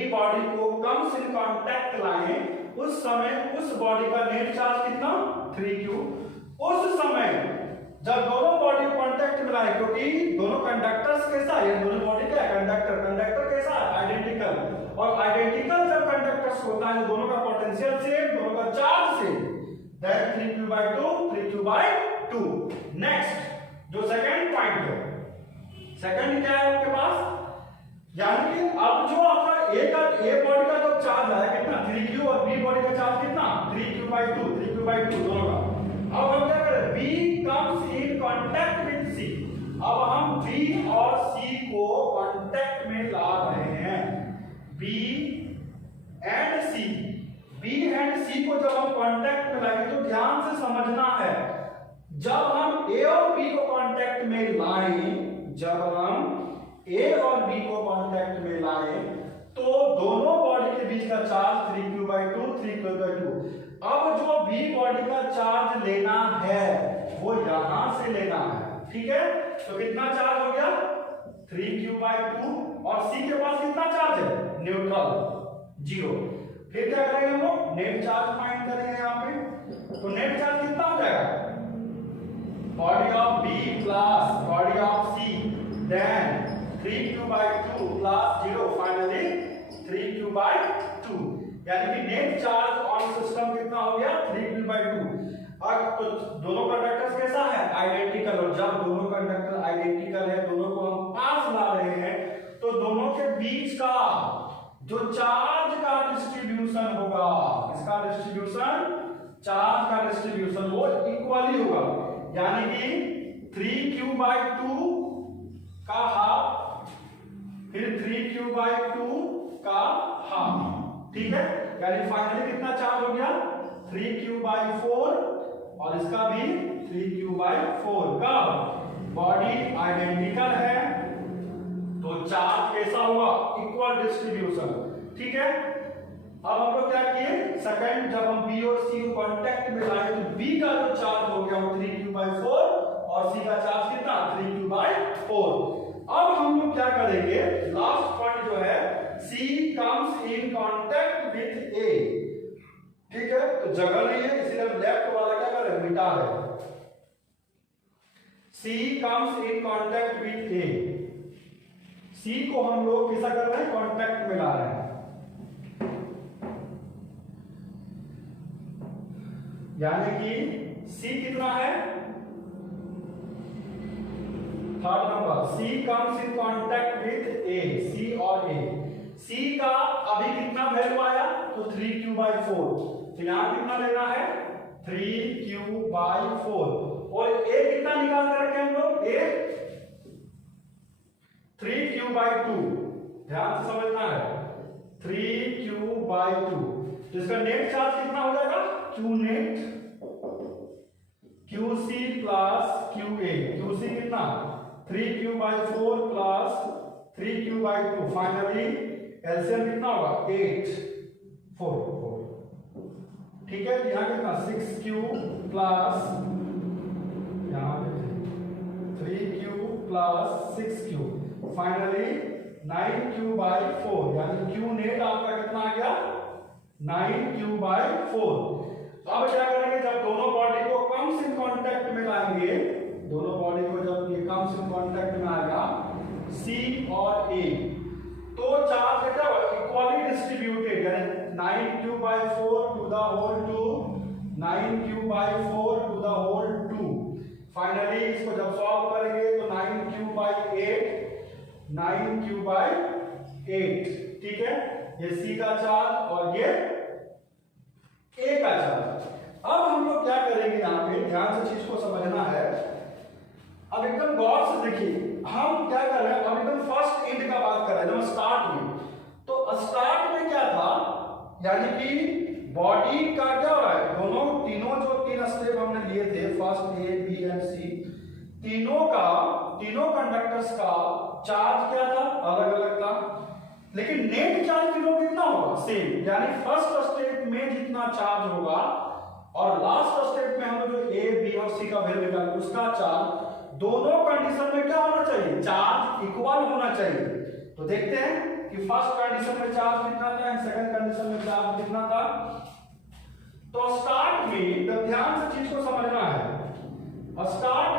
बॉडी को कम्स इन कांटेक्ट लाएं, उस समय उस बॉडी का नेट चार्ज कितना, 3q। उस समय जब दोनों बॉडी कांटेक्ट में लाए, क्योंकि दोनों कंडक्टर्स कैसा है, दोनों बॉडी का कंडक्टर कैसा है, आइडेंटिकल, और आइडेंटिकल जब कंडक्टर्स होता है दोनों का पोटेंशियल सेम, दोनों का charge same, that 3q/2 3q/2। Next जो सेकंड पॉइंट है, सेकंड क्या है आपके पास, यानी कि अब जो आपका ए बॉडी का जो चार्ज है कितना, 3q, और बी बॉडी का चार्ज कितना, 3q/2 दोनों का। अब हम क्या करें, B comes in contact with C। अब हम B और C को कांटेक्ट में ला रहे हैं, B एंड C को जब हम कांटेक्ट में लाएंगे तो ध्यान से समझना है, जब हम A और B को कांटेक्ट में लाएं, तो दोनों बॉडी के बीच का चार्ज 3q/2 3q/2। अब जो बी बॉडी का चार्ज लेना है वो यहां से लेना है, ठीक है। तो कितना चार्ज हो गया, 3q/2, और सी के पास कितना चार्ज है, न्यूट्रल, 0। फिर क्या करेंगे हम लोग, नेट चार्ज फाइंड करेंगे यहां पे। तो नेट चार्ज कितना हो जाएगा, body of B plus body of C, then 3q/2 plus 0, finally 3q/2। यानी कि नेट चार्ज ऑन सिस्टम कितना हो गया, 3q/2। अब तो दोनों कंडक्टर्स कैसा है, आइडेंटिकल, और जब दोनों कंडक्टर आइडेंटिकल है, दोनों को हम पास ला रहे हैं, तो दोनों के बीच का जो चार्ज का डिस्ट्रीब्यूशन होगा, इसका डिस्ट्रीब्यूशन, चार्ज का डिस्ट्रीब्यूशन वो इक्वली होगा, यानी कि 3q/2 का हाफ, फिर 3q/2 का हाफ, ठीक है। यानी फाइनली कितना चार्ज हो गया, 3q/4, और इसका भी 3q/4 का। बॉडी आइडेंटिकल है तो चार्ज कैसा होगा, इक्वल डिस्ट्रीब्यूशन, ठीक है। अब हम लोग क्या किए, सेकंड जब हम बी और सी को कांटेक्ट में लाए तो बी का जो चार्ज हो गया वो 3q/4 और सी का चार्ज कितना, 3q/4। अब हम लोग क्या करेंगे, लास्ट पॉइंट जो है, C comes in contact with A, ठीक है। तो जगह नहीं है इसलिए हम लेफ्ट वाला क्या कर रहे हैं, मिटा रहे हैं। C comes in contact with A, C को हम लोग कैसा कर रहे हैं, कांटेक्ट में ला रहे हैं, यानी कि C कितना है, third number, C comes in contact with A, C और A। C का अभी कितना वैल्यू आया, तो 3q/4, तो यहां कितना लेना है, 3q/4, और A कितना निकाल कर रखे हम लोग, A 3q/2, ध्यान से समझना है, 3q/2। तो इसका नेट चार्ज कितना हो जाएगा, q net, qc plus qa, qc कितना, 3q/4 plus 3q/2, finally LCM कितना होगा, 8 4 4, ठीक है। यहां कितना, 6q प्लस, यहां पे 3q plus 6q, finally 9q/4, यानी q नेट आपका कितना आ गया, 9q/4। अब क्या करेंगे, जब दोनों बॉडी को कम्स इन कांटेक्ट में लाएंगे, दोनों बॉडी को जब ये कम्स इन कांटेक्ट में आएगा, C और A, तो चार्ज क्या होगा, इक्वली डिस्ट्रीब्यूटेड, यानी 9q/4 to the whole 2, 9q/4 to the whole 2। Finally इसको जब सॉल्व करेंगे तो 9q/8, 9q/8, ठीक है। ये C का चार्ज और ये A का चार्ज। अब हम लोग क्या करेंगे, यहां पे ध्यान से चीज को समझना है। अब एकदम गौर से देखिए, हम क्या कर रहे हैं, अब एकदम फर्स्ट एंड का बात कर रहे हैं, एकदम स्टार्ट में। तो स्टार्ट में क्या था, यानी कि बॉडी का क्या हो रहा है, दोनों तीनों जो 3 स्टेप हमने लिए थे, first A B and C, तीनों कंडक्टर्स का चार्ज क्या था, अलग अलग था, लेकिन नेट चार्ज तीनों कितना होगा सेम, यानी फर्स्ट स्टेप में जितना चार्ज होगा और लास्ट स्टेप में हम जो ए बी और सी का वैल्यू निकालें उसका चार्ज, दोनों कंडीशन में क्या होना चाहिए, चार्ज इक्वल होना चाहिए। तो देखते हैं कि फर्स्ट कंडीशन में चार्ज कितना था एंड सेकंड कंडीशन में चार्ज कितना था। तो स्टार्ट में, तो ध्यान से चीज को समझना है, स्टार्ट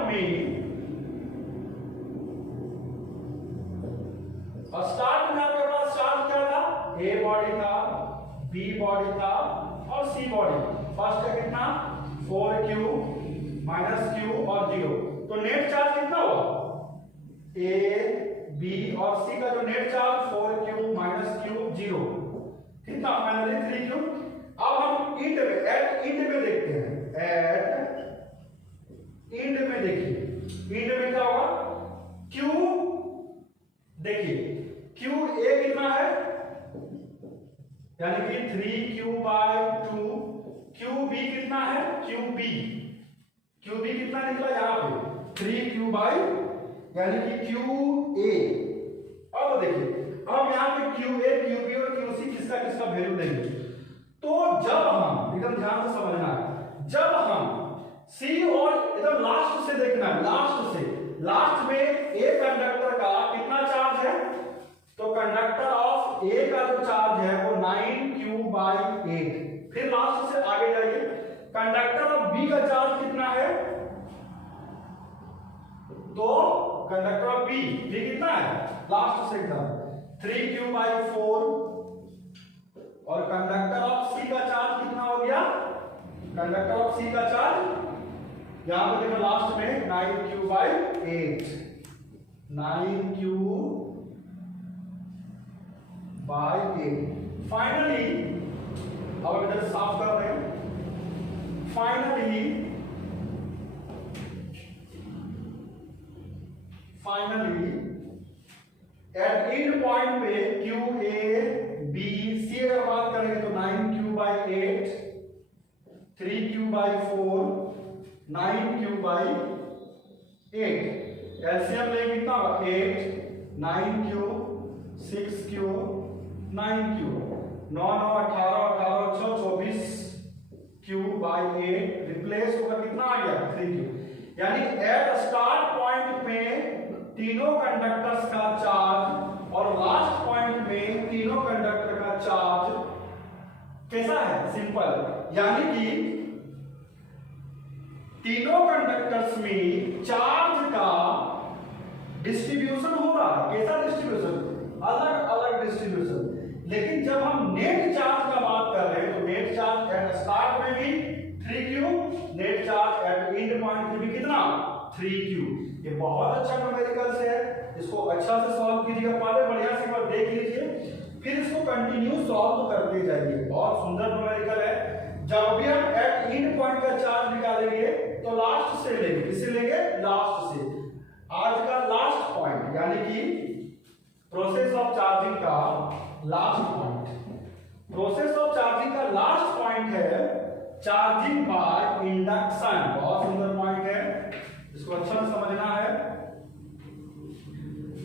में आपके पास चार्ज क्या था, ए बॉडी था, बी बॉडी था और सी बॉडी। फर्स्ट का कितना 4q माइनस q और 0, तो नेट चार्ज कितना हुआ, ए बी और सी का जो net charge 4q minus q 0 कितना, फाइनली 3q। अब हम इंड में, एट इंड में देखते हैं, एट इंड में देखिए, इंड में क्या होगा, q देखिए q a कितना है, यानी कि 3q/2, qb कितना है, qb कितना निकला यहाँ पे 3q/, यानी कि qa। अब देखिए, अब यहाँ पे qa, qb और qc किसका किसका वैल्यू देंगे। तो जब हम, एकदम ध्यान से समझना है, जब हम C और एकदम लास्ट से देखना है, लास्ट में ए कंडक्टर का कितना चार्ज है, तो कंडक्टर ऑफ ए का जो चार्ज है वो 9q/8। फिर लास्ट से आगे जाइए, कंडक्टर ऑफ बी का चार्ज कितना है, तो कंडक्टर ऑफ बी कितना है, लास्ट से एकदम 3q/4। और कंडक्टर ऑफ सी का चार्ज कितना हो गया, कंडक्टर ऑफ सी का चार्ज यहां पर देखो लास्ट में 9q/8, 9q/8। फाइनली, अब इधर साफ कर रहे हैं, फाइनली एट एंड पॉइंट पे q a b c अगर बात करेंगे तो 9q/8, 3q/4, 9q/8। एलसीएम लेंगे कितना होगा, 8, 9q, 6q, 9q, 9 9 18 18 6 24q/8 replace होकर कितना आ गया 3q। यानी एट स्टार्ट पॉइंट पे तीनों कंडक्टर्स का चार्ज और लास्ट पॉइंट में तीनों कंडक्टर का चार्ज कैसा है, सिंपल, यानी कि तीनों कंडक्टर्स में चार्ज का डिस्ट्रीब्यूशन हो रहा है। कैसा डिस्ट्रीब्यूशन, अलग अलग डिस्ट्रीब्यूशन। लेकिन जब हम नेट चार्ज का बात कर रहे हैं तो नेट चार्ज एट स्टार्ट में भी 3q, net charge at and point में भी कितना 3q। ये बहुत अच्छा न्यूमेरिकल्स है, इसको अच्छा से सॉल्व कीजिएगा, पहले बढ़िया से बार देख लीजिए, फिर इसको कंटिन्यू सॉल्व करते जाइए। बहुत सुंदर न्यूमेरिकल है। जब भी हम एट एंड पॉइंट का चार्ज निकालेंगे तो लास्ट से लेंगे, किससे लेंगे, लास्ट से। आज का लास्ट पॉइंट यानी कि प्रोसेस ऑफ चार्जिंग का last point, process of charging का लास्ट पॉइंट है चार्जिंग बाय इंडक्शन। बहुत सुंदर पॉइंट है, इसको अच्छा से समझना है।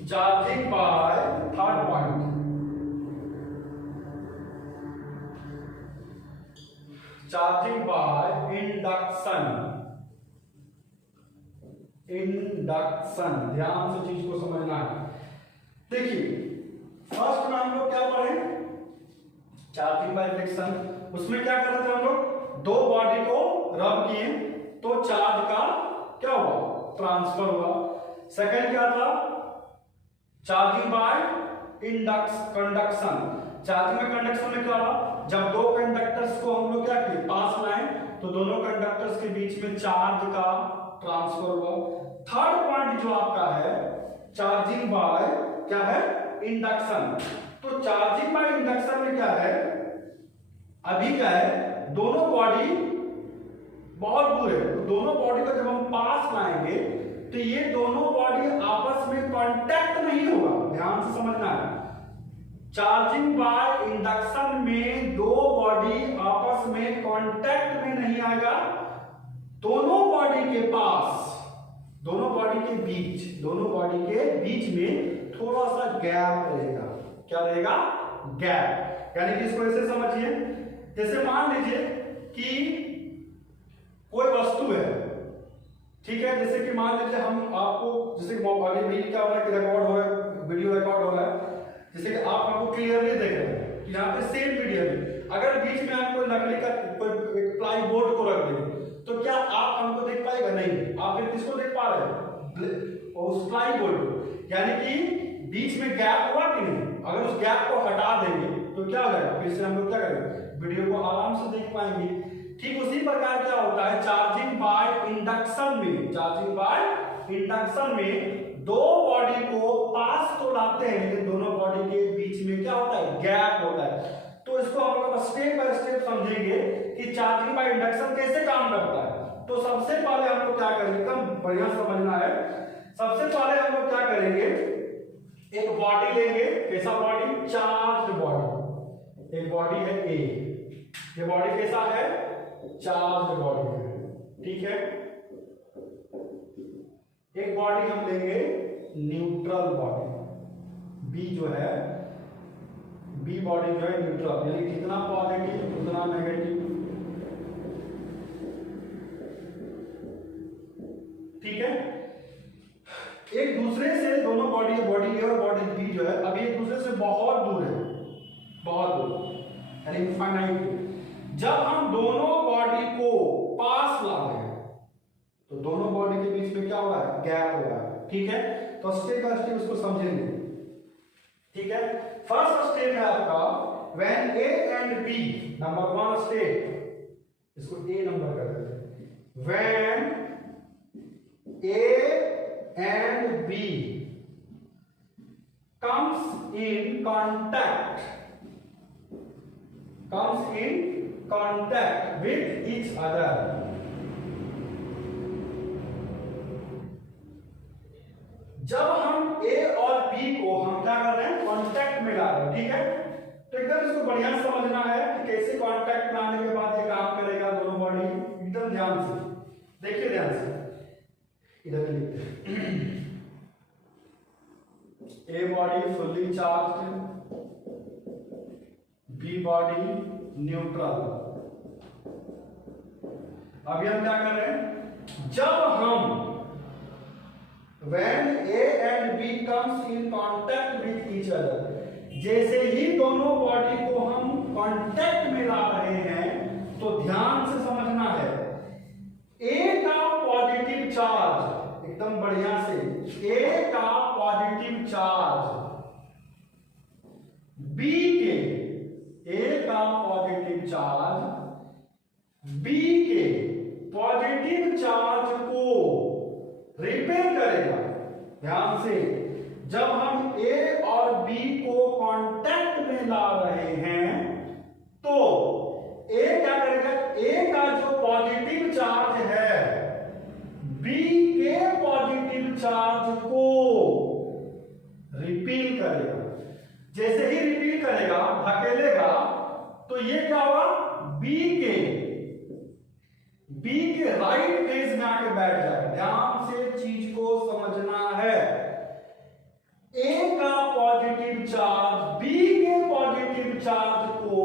Charging by, third point, charging by induction. Induction, ध्यान से चीज को समझना है। देखिए फर्स्ट में हम लोग क्या पढ़े, चार्जिंग बाय इंडक्शन। उसमें क्या कर रहे थे हम लोग, दो बॉडी को रब किए तो चार्ज का क्या हुआ, ट्रांसफर हुआ। सेकंड क्या था, चार्जिंग बाय कंडक्शन। चार्जिंग में कंडक्शन में क्या हुआ, जब दो कंडक्टर्स को हम लोग क्या किए, पास लाए तो दोनों कंडक्टर्स के बीच में चार्ज का ट्रांसफर हुआ। थर्ड पॉइंट जो आपका है चार्जिंग बाय क्या है, इंडक्शन। तो चार्जिंग बाय इंडक्शन में क्या है, अभी क्या है, दोनों बॉडी बहुत दूर है, तो दोनों बॉडी को जब हम पास लाएंगे तो ये दोनों बॉडी आपस में कांटेक्ट नहीं होगा। ध्यान से समझना है, चार्जिंग बाय इंडक्शन में दो बॉडी आपस में कांटेक्ट में नहीं आएगा, दोनों बॉडी के पास, दोनों बॉडी के बीच में थोड़ा सा गैप रहेगा। क्या रहेगा, गैप। यानी कि इसको ऐसे समझिए, जैसे मान लीजिए कि कोई वस्तु है, ठीक है, जैसे कि मान लीजिए हम आपको, जैसे अभी क्या हो रहा है कि रिकॉर्ड हो रहा है, वीडियो रिकॉर्ड हो रहा है, जैसे कि आप हमको क्लियरली देख रहे हैं कि यहाँ पे सेम वीडियो में अगर बीच में आप कोई लकड़ी का कोई प्लाई बोर्ड को रख देंगे तो क्या आप हमको देख पाएगा, नहीं। आप फिर किसको देख पा रहे हैं, उस प्लाई बोर्ड को। यानी कि बीच में गैप हुआ कि नहीं, अगर उस गैप को हटा देंगे तो क्या हो जाएगा, फिर से हम लोग क्या करेंगे, वीडियो को आराम से देख पाएंगे। ठीक उसी प्रकार क्या होता है चार्जिंग बाय इंडक्शन में, चार्जिंग बाय इंडक्शन में दो बॉडी को पास तो लाते हैं लेकिन दोनों बॉडी के बीच में क्या होता है, गैप होता है। तो इसको हम लोग स्टेप बाय स्टेप समझेंगे कि चार्जिंग बाय इंडक्शन कैसे काम करता है। तो सबसे पहले हम लोग क्या करेंगे, एकदम बढ़िया समझना है। सबसे पहले हम लोग क्या करेंगे, एक बॉडी लेंगे, कैसा बॉडी, चार्ज्ड बॉडी। एक बॉडी है ए, ये बॉडी कैसा है, चार्ज्ड बॉडी है, ठीक है। एक बॉडी हम लेंगे न्यूट्रल बॉडी, बी जो है, बी बॉडी जो है न्यूट्रल, यानी कितना पॉजिटिव उतना नेगेटिव, ठीक है। एक दूसरे से दोनों बॉडी ए और बॉडी बी जो है अभी एक दूसरे से बहुत दूर है, बहुत दूर, यानी इनफाइनाइट। जब हम दोनों बॉडी को पास ला रहे हैं तो दोनों बॉडी के बीच में क्या हो रहा है, गैप हो रहा है, ठीक है। तो स्टेप बाय स्टेप उसको समझेंगे, ठीक है। फर्स्ट स्टेप है आपका when A and B, number 1 step, इसको ए नंबर कर देते हैं। When A and B comes in contact with each other, जब हम ए और बी को हम क्या कर रहे हैं, कांटेक्ट में ला रहे हैं, ठीक है। तो एकदम इसको बढ़िया समझना है कि कैसे कांटेक्ट में आने के बाद ये काम करेगा दोनों बॉडी, एकदम ध्यान से देखिए, ध्यान से इधर लिखते हैं। A body fully charged, B body neutral. अभी हम क्या कर रहे हैं, जब हम when A and B comes in contact with each other, जैसे ही दोनों बॉडी को हम कांटेक्ट में ला रहे हैं तो ध्यान से समझना है, A का पॉजिटिव चार्ज, एकदम बढ़िया से, A का पॉजिटिव चार्ज B के, A का पॉजिटिव चार्ज B के पॉजिटिव चार्ज को रिपेल करेगा। ध्यान से, जब हम A और B को कांटेक्ट में ला रहे हैं तो A क्या करेगा, A का जो पॉजिटिव चार्ज है B के पॉजिटिव चार्ज को रिपील करेगा। जैसे ही रिपील करेगा, धकेलेगा, तो ये क्या होगा, बी के राइट फेज में आके बैठ जाएगा। ध्यान से चीज को समझना है, ए का पॉजिटिव चार्ज बी के पॉजिटिव चार्ज को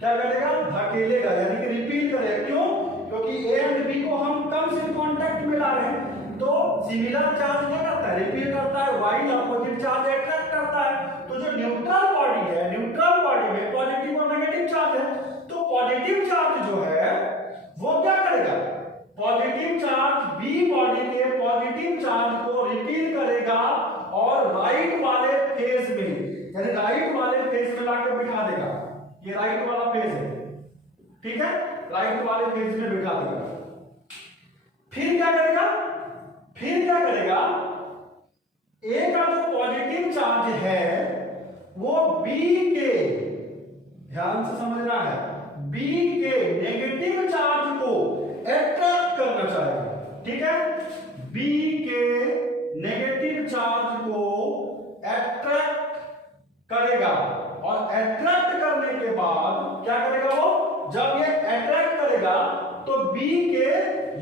क्या करेगा, धकेलेगा, यानी कि रिपील करेगा। क्यों, क्योंकि ए एंड बी को हम कम से कांटेक्ट में ला रहे हैं, तो सिमिलर चार्ज क्या करता है, रिपील करता है, वाइल अपोजिट चार्ज अट्रैक्ट करता है। तो जो न्यूट्रल बॉडी है, न्यूट्रल बॉडी में पॉजिटिव और नेगेटिव चार्ज है, तो पॉजिटिव चार्ज जो है वो क्या करेगा, पॉजिटिव चार्ज बी बॉडी के पॉजिटिव चार्ज को रिपील करेगा और राइट वाले फेज में, यानी राइट वाले फेज में लाकर बिठा देगा। ये राइट वाला फेज है, ठीक है, राइट वाले फेज में बिठा देगा। फिर क्या करेगा, ए का जो पॉजिटिव चार्ज है वो बी के, ध्यान से समझना है, बी के नेगेटिव चार्ज को अट्रैक्ट करना चाहेगा, ठीक है। बी के नेगेटिव चार्ज को अट्रैक्ट करेगा और अट्रैक्ट करने के बाद क्या करेगा, वो जब ये अट्रैक्ट करेगा तो बी के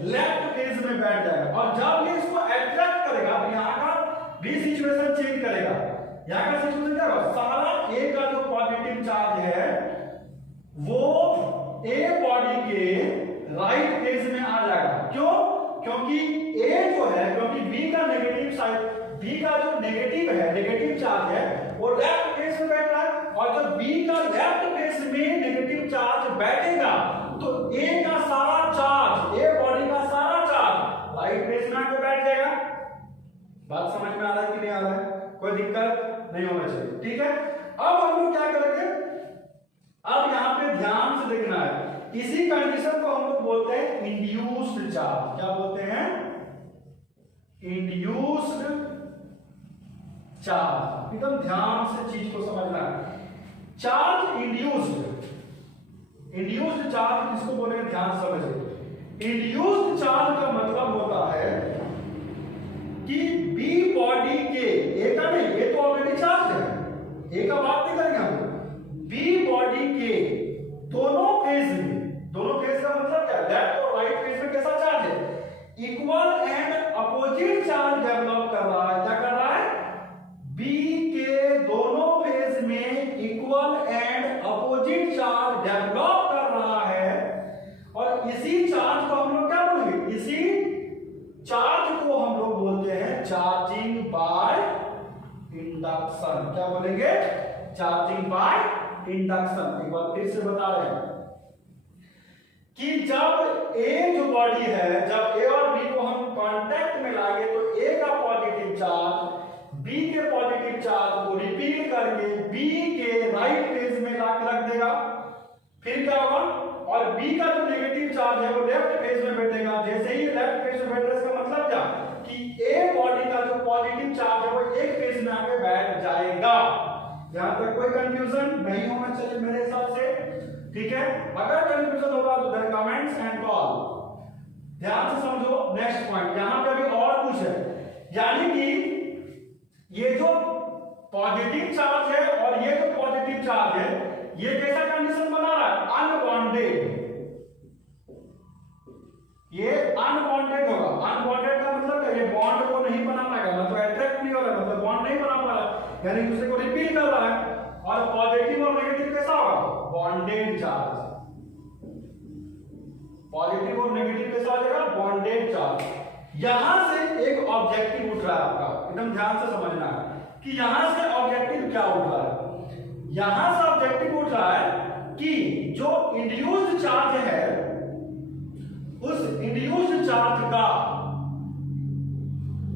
लेफ्ट फेज में बैठ जाएगा। और जब ये इसको अट्रैक्ट करेगा, यहां का भी सिचुएशन चेंज करेगा, यहाँ का सिचुएशन क्या होगा, सारा ए का जो पॉजिटिव चार्ज है वो ए बॉडी के राइट फेज में आ जाएगा। क्यों? क्योंकि ए जो है, क्योंकि बी का नेगेटिव साइड, बी का जो नेगेटिव है, नेगेटिव चार्ज है वो लेफ्ट फेज में बैठ रहा है, और जब बी का लेफ्ट फेज में नेगेटिव चार्ज बैठेगा तो ए का सारा चार्ज, ए बॉडी का सारा चार्ज राइट फेज में आके बैठ जाएगा। बात समझ में आ रहा है कि नहीं आ रहा है? कोई दिक्कत नहीं होना चाहिए, ठीक है। अब हम लोग क्या करेंगे, अब यहां पे ध्यान से देखना है, इसी कंडीशन को हम लोग बोलते हैं इंड्यूस्ड चार्ज। क्या बोलते हैं? Induced charge. एकदम ध्यान से चीज को समझना है। चार्ज इंड्यूस्ड, इंड्यूस्ड चार्ज किसको बोलेंगे, ध्यान से समझिए। इंड्यूस्ड चार्ज का मतलब होता है कि बी बॉडी के, ए का नहीं, ए तो ऑलरेडी चार्ज है, ए का बात नहीं करेंगे हम, बी बॉडी के दोनों फेज में, दोनों फेज का मतलब क्या है, लेफ्ट और राइट फेज में कैसा चार्ज है, equal and opposite charge develop कर रहा है। क्या कर रहा है? बी के दोनों फेज में equal and opposite charge develop कर रहा है, और इसी चार्ज को हम लोग क्या बोलेंगे, इसी चार्ज को हम लोग बोलते हैं चार्जिंग बाय इंडक्शन। क्या बोलेंगे? Charging by induction. एक बार फिर से बता रहे हैं कि जब ए जो बॉडी है, जब ए और बी को हम कांटेक्ट में लाएंगे तो ए का पॉजिटिव चार्ज बी के पॉजिटिव चार्ज को रिपील करके बी के राइट फेज में लाके रख देगा। फिर क्या होगा, और बी का जो नेगेटिव चार्ज है वो लेफ्ट फेज में बैठेगा। जैसे ही लेफ्ट फेज में बैठेगा, इसका मतलब क्या कि ए बॉडी का जो पॉजिटिव चार्ज है वो एक फेज में आके बैठ जाएगा। यहां तक कोई कंफ्यूजन नहीं होना चाहिए मेरे हिसाब से, ठीक है। अगर कंफ्यूजन होगा तो देन कमेंट्स एंड कॉल। ध्यान से समझो नेक्स्ट पॉइंट, यहां पे अभी और कुछ है, यानी कि ये जो पॉजिटिव चार्ज है और ये जो पॉजिटिव चार्ज है, ये कैसा कंडीशन बना रहा है, अनबॉन्डेड। ये अनबॉन्डेड होगा। अनबॉन्डेड का मतलब क्या, ये बॉन्ड को नहीं बना पाएगा, मतलब अट्रैक्ट नहीं हो रहा है, मतलब बॉन्ड नहीं बना पा रहा है, यानी दूसरे को रिपील कर रहा है। और पॉजिटिव और नेगेटिव कैसा होगा, बॉन्डेड चार्ज। पॉजिटिव और नेगेटिव कैसा हो जाएगा, बॉन्डेड चार्ज। यहां से एक ऑब्जेक्टिव उठ रहा है आपका, एकदम ध्यान से समझना है कि यहां से ऑब्जेक्टिव क्या उठ रहा है। यहां से ऑब्जेक्टिव उठ रहा है कि जो इंड्यूस्ड चार्ज है, उस इंड्यूस्ड चार्ज का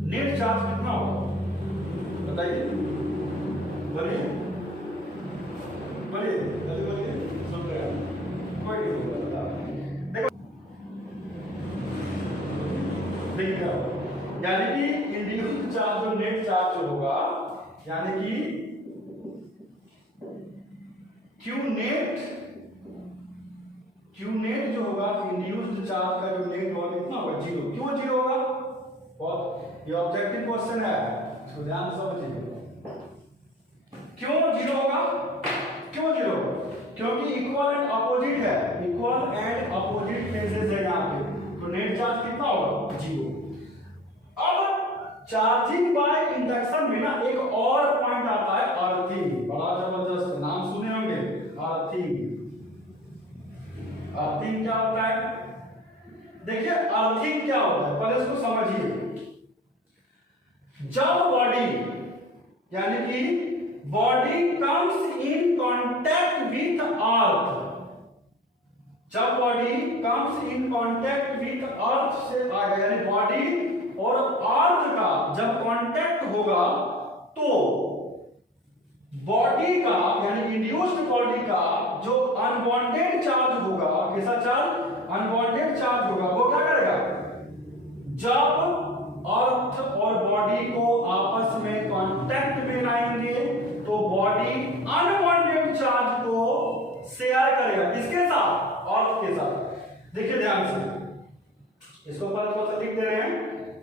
नेट चार्ज कितना होगा, बताइए, बोलिए बोलिए जल्दी बोलिए, सुन रहे हैं कोई नहीं बोलता। देखो देखिए, यानी कि इंड्यूस्ड चार्ज जो नेट चार्ज होगा, यानी कि Q नेट जो होगा इंड्यूस्ड चार्ज का जो नेट होगा कितना होगा, 0। क्यों 0 होगा, बहुत ये ऑब्जेक्टिव क्वेश्चन है, इसको ध्यान से समझिए। क्यों 0 होगा, क्यों 0? क्योंकि इक्वल एंड अपोजिट है, इक्वल एंड अपोजिट फेजेस है यहाँ पे, तो नेट चार्ज कितना होगा, 0। अब चार्जिंग बाय इंडक्शन में ना एक और पॉइंट आता है, अर्थिंग। बड़ा जबरदस्त नाम सुने होंगे, अर्थिंग। अर्थिंग क्या होता है, देखिए अर्थिंग क्या होता है, पहले इसको समझिए। जब बॉडी, यानी कि body comes in contact with earth, जब body comes in contact with earth से आगे, यानी बॉडी और अर्थ का जब कांटेक्ट होगा तो बॉडी का, यानी इंड्यूस्ड बॉडी का जो अनबॉन्डेड चार्ज होगा, कैसा चार्ज, अनबॉन्डेड चार्ज होगा, वो क्या करेगा, जब अर्थ और बॉडी को आपस में कांटेक्ट में लाएंगे तो बॉडी अनबॉन्डेड चार्ज को शेयर करेगा, किसके साथ, अर्थ के साथ। देखिए ध्यान से, इसको थोड़ा सा लिख दे रहे हैं,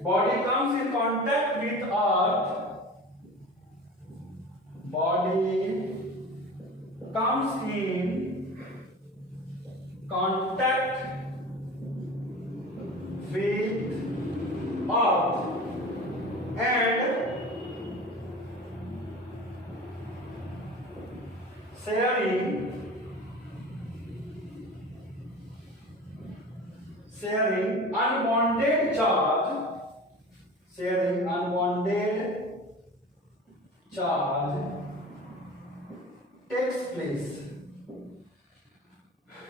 body comes in contact with earth, body comes in contact with earth and sharing unwanted charge takes place।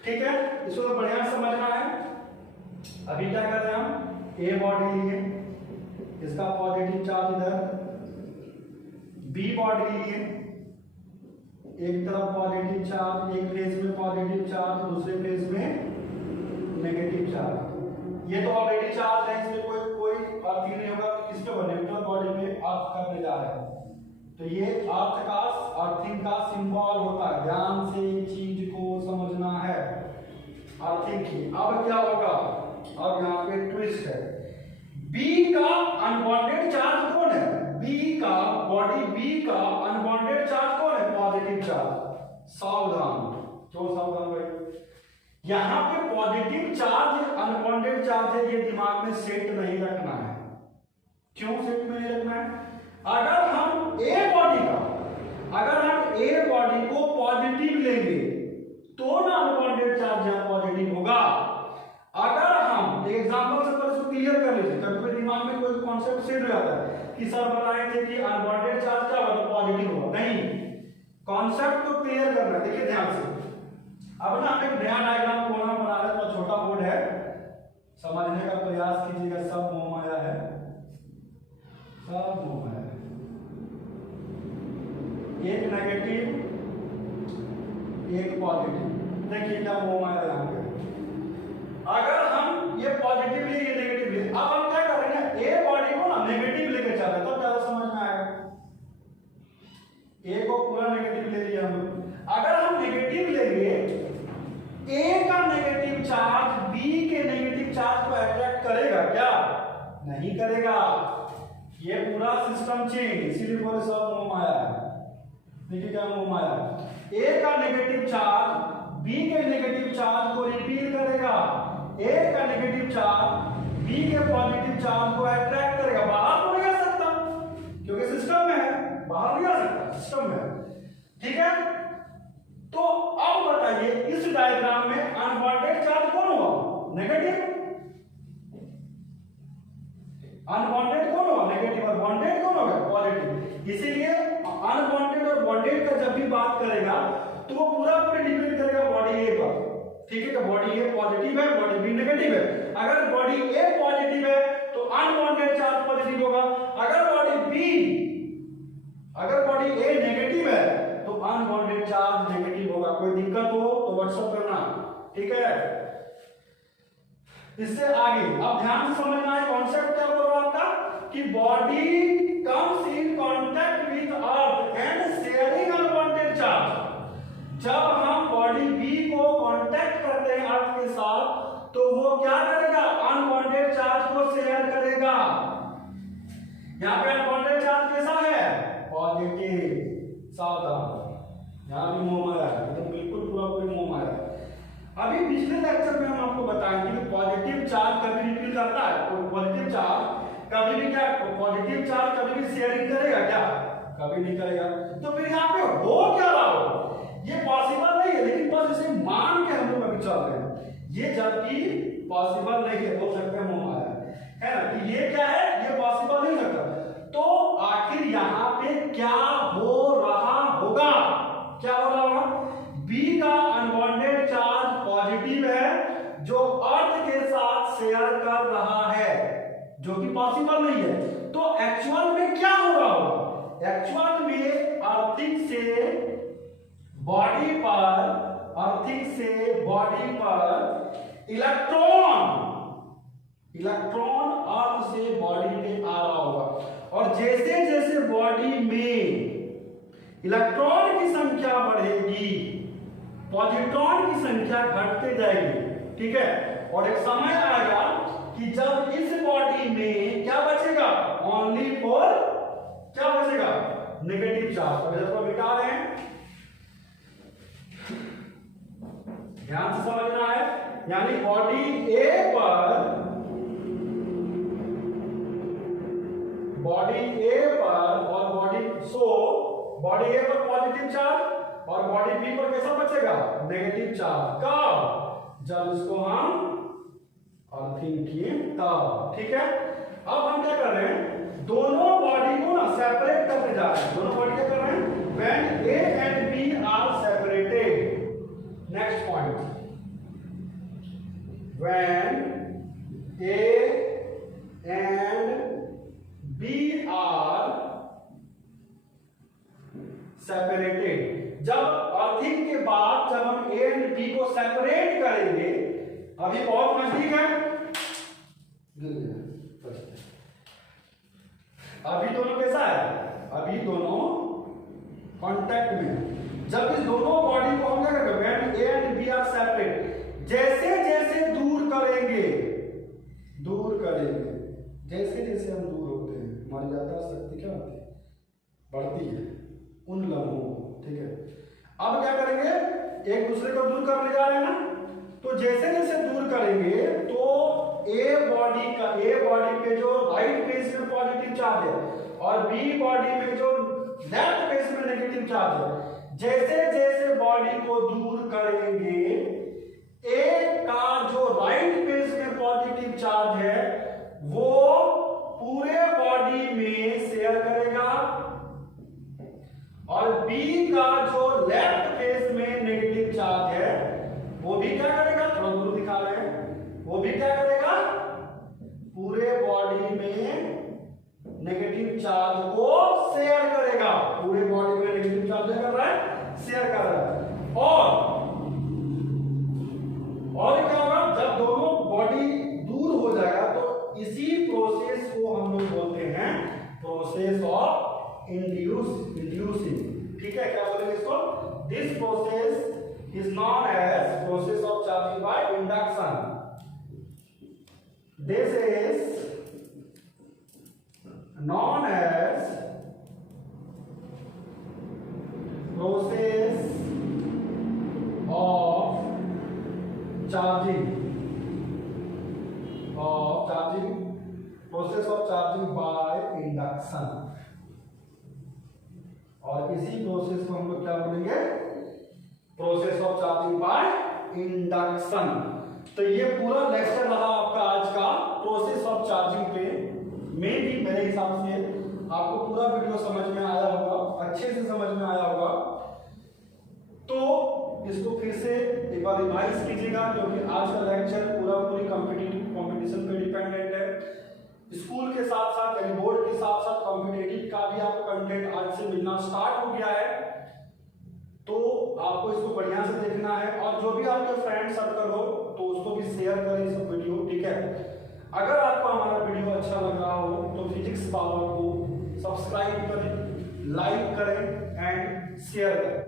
ठीक है, इसको तो बढ़िया समझना है। अभी क्या कर रहे हैं हम, ए बॉडी लिए, इसका पॉजिटिव चार्ज इधर, बी बॉडी लिए, एक तरफ पॉजिटिव चार्ज, एक फेज में पॉजिटिव चार्ज, दूसरे फेज में नेगेटिव चार्ज। ये तो ऑलरेडी चार्ज है, इसमें कोई अर्थ ही नहीं होगा। किस पे न्यूट्रल बॉडी पे अर्थ करने जा रहे हैं, तो ये अर्थ का, अर्थिंग का सिंबल होता है। ध्यान से चीज को समझना है, अर्थिंग की। अब क्या होगा, अब यहाँ पे ट्विस्ट है। बी का अनवांटेड चार्ज कौन है, बी का, बॉडी बी का अनवांटेड चार्ज कौन है, पॉजिटिव चार्ज। सावधान, क्यों सावधान भाई, यहां पे पॉजिटिव चार्ज अनवांटेड चार्ज है, ये दिमाग में सेट नहीं रखना है। क्यों सेट में नहीं रखना है, अगर हम ए बॉडी को पॉजिटिव लेंगे तो ना अनवांटेड चार्ज यहां पॉजिटिव होगा। अगर हम एग्जांपल से पहले इसको क्लियर कर लेते, कभी दिमाग में कोई कॉन्सेप्ट सेट हो जाता है कि सर बताए थे कि अनवांटेड चार्ज क्या होगा, पॉजिटिव होगा। नहीं, कॉन्सेप्ट को क्लियर करना है। देखिए ध्यान से, अब ना एक नया डायग्राम कोना बना रहे हैं, तो छोटा बोर्ड है, समझने का प्रयास कीजिएगा। सब मोह माया है, सब मोह माया है। एक नेगेटिव, एक पॉजिटिव। देखिए क्या मोह माया यहाँ पे। अगर हम ये पॉजिटिव लिए, ये नेगेटिव लिए, अब हम क्या कर रहे हैं, ए बॉडी को ना नेगेटिव लेकर चल रहे हैं, तो ज्यादा समझ में आएगा। ए को पूरा नेगेटिव ले लिया हम। अगर हम नेगेटिव लेंगे, ए का नेगेटिव चार्ज बी के नेगेटिव चार्ज को अट्रैक्ट करेगा क्या, नहीं करेगा। ये पूरा सिस्टम चेंज, इसीलिए बोले सब मोह माया है। देखिए क्या मोह माया, ए का नेगेटिव चार्ज बी के नेगेटिव चार्ज को रिपील करेगा, ए का नेगेटिव चार्ज बी के पॉजिटिव चार्ज को अट्रैक्ट करेगा। बाहर तो नहीं आ सकता क्योंकि सिस्टम में है, बाहर नहीं आ सकता, सिस्टम में है। ठीक है, तो अब बताइए इस डायग्राम में अनवांटेड चार्ज कौन हुआ, नेगेटिव। अनवांटेड कौन हुआ, नेगेटिव, और वांटेड कौन होगा, पॉजिटिव। इसीलिए अनवांटेड और वांटेड का जब भी बात करेगा तो वो पूरा डिपेंड करेगा बॉडी ए पर। ठीक है, बॉडी ए पॉजिटिव है, बॉडी बी नेगेटिव है। अगर बॉडी ए पॉजिटिव है तो अनवांटेड चार्ज पॉजिटिव होगा। अगर बॉडी ए नेगेटिव है तो अनवांटेड चार्ज नेगेटिव होगा। कोई दिक्कत हो तो व्हाट्सएप करना। ठीक है, इससे आगे अब ध्यान से समझना है कॉन्सेप्ट क्या बोल रहा था कि body comes in contact with earth and sharing unwanted charge. जब हम बॉडी बी को कांटेक्ट करते हैं अर्थ के साथ तो वो क्या करेगा, अनवांटेड चार्ज को शेयर करेगा। यहां पे अनवांटेड चार्ज कैसा है, पॉजिटिव। सावधान, यहां भी मोह माया है, तो बिल्कुल पूरा कोई मोह माया है। अभी पिछले लेक्चर में हम आपको बताएंगे कि पॉजिटिव चार्ज कभी रिपील करता है, तो पॉजिटिव चार्ज कभी भी क्या, पॉजिटिव चार्ज कभी भी शेयरिंग करेगा क्या, कभी नहीं करेगा। तो फिर यहाँ पे हो क्या रहा हो, ये पॉसिबल नहीं है, लेकिन बस इसे मान के हम लोग अभी चल रहे हैं। ये जबकि पॉसिबल नहीं है, बोल सकते हैं मोह माया है ना, कि ये क्या है, ये पॉसिबल नहीं सकता। तो आखिर यहाँ पे क्या हो रहा होगा, क्या हो रहा होगा, बी का अनवांटेड चार्ज पॉजिटिव है जो अर्थ के साथ शेयर कर रहा है, जो कि पॉसिबल नहीं है। तो एक्चुअल में क्या हो रहा होगा, एक्चुअल में अर्थिंग से बॉडी पर इलेक्ट्रॉन अर्थ से बॉडी पे आ रहा होगा। और जैसे जैसे बॉडी में इलेक्ट्रॉन की संख्या बढ़ेगी, पॉजिट्रॉन की संख्या घटते जाएगी। ठीक है, और एक समय आएगा कि जब इस बॉडी में क्या बचेगा, ओनली फॉर क्या बचेगा, नेगेटिव चार्ज। अब इसको मिटा रहे हैं, ध्यान से समझना है। यानी बॉडी ए पर और बॉडी ए पर पॉजिटिव चार्ज और बॉडी बी पर कैसा बचेगा, नेगेटिव चार्ज। कब, जब इसको हम अर्थिंग किए तब, ठीक है। अब हम क्या कर रहे हैं, दोनों बॉडी को ना सेपरेट करने जा रहे हैं। दोनों बॉडी क्या कर रहे हैं, when A and B are separated. Next point, when A and B are separated. जब अर्थिंग के बाद जब हम ए एंड बी को सेपरेट करेंगे, अभी बहुत नजदीक है, अभी दोनों कैसा है, अभी दोनों कांटेक्ट में। जब इस दोनों बॉडी को हम क्या करेंगे, when A and B are separate, जैसे जैसे दूर करेंगे, जैसे जैसे हम दूर होते हैं हमारी याददाश्त शक्ति क्या होती है, बढ़ती है उन लम्हों को, ठीक है। अब क्या करेंगे, एक दूसरे को दूर करने जा रहे हैं ना, तो जैसे जैसे दूर करेंगे तो ए बॉडी पे जो राइट फेस में पॉजिटिव चार्ज है और बी बॉडी में जो लेफ्ट फेस में नेगेटिव चार्ज है, जैसे जैसे बॉडी को दूर करेंगे, ए का जो राइट फेस में पॉजिटिव चार्ज है वो पूरे बॉडी में शेयर करेगा और बी का जो लेफ्ट फेस में नेगेटिव चार्ज है वो भी क्या करेगा, थोड़ा दूर दिखा रहे हैं, वो भी क्या करेगा, पूरे बॉडी में नेगेटिव चार्ज को शेयर करेगा। पूरे बॉडी में नेगेटिव चार्ज क्या कर रहा है, शेयर कर रहा है। और क्या होगा, जब दोनों बॉडी दूर हो जाएगा तो इसी प्रोसेस को हम लोग बोलते हैं प्रोसेस ऑफ इंड्यूसिंग, ठीक है। क्या बोलेंगे इसको, this process is known as process of charging by induction. This is known as process of charging by induction। और इसी प्रोसेस को हम लोग क्या बोलेंगे, process of charging by induction. तो ये पूरा लेक्चर रहा आपका आज का प्रोसेस ऑफ चार्जिंग पे। में भी मेरे हिसाब से आपको पूरा वीडियो समझ में आया होगा, अच्छे से समझ में आया होगा। तो इसको फिर से एक बार रिवाइज कीजिएगा, क्योंकि आज का लेक्चर पूरी कंपटीशन पे डिपेंडेंट है। स्कूल के साथ साथ यानी बोर्ड के साथ साथ कॉम्पिटिटिव का भी आपको कंटेंट आज से मिलना स्टार्ट हो गया है। तो आपको इसको बढ़िया से देखना है और जो भी आपके फ्रेंड सर्कल हो तो उसको भी शेयर करें इस वीडियो, ठीक है। अगर आपको हमारा वीडियो अच्छा लग रहा हो तो फिजिक्स पावर को सब्सक्राइब करें, लाइक करें एंड शेयर करें।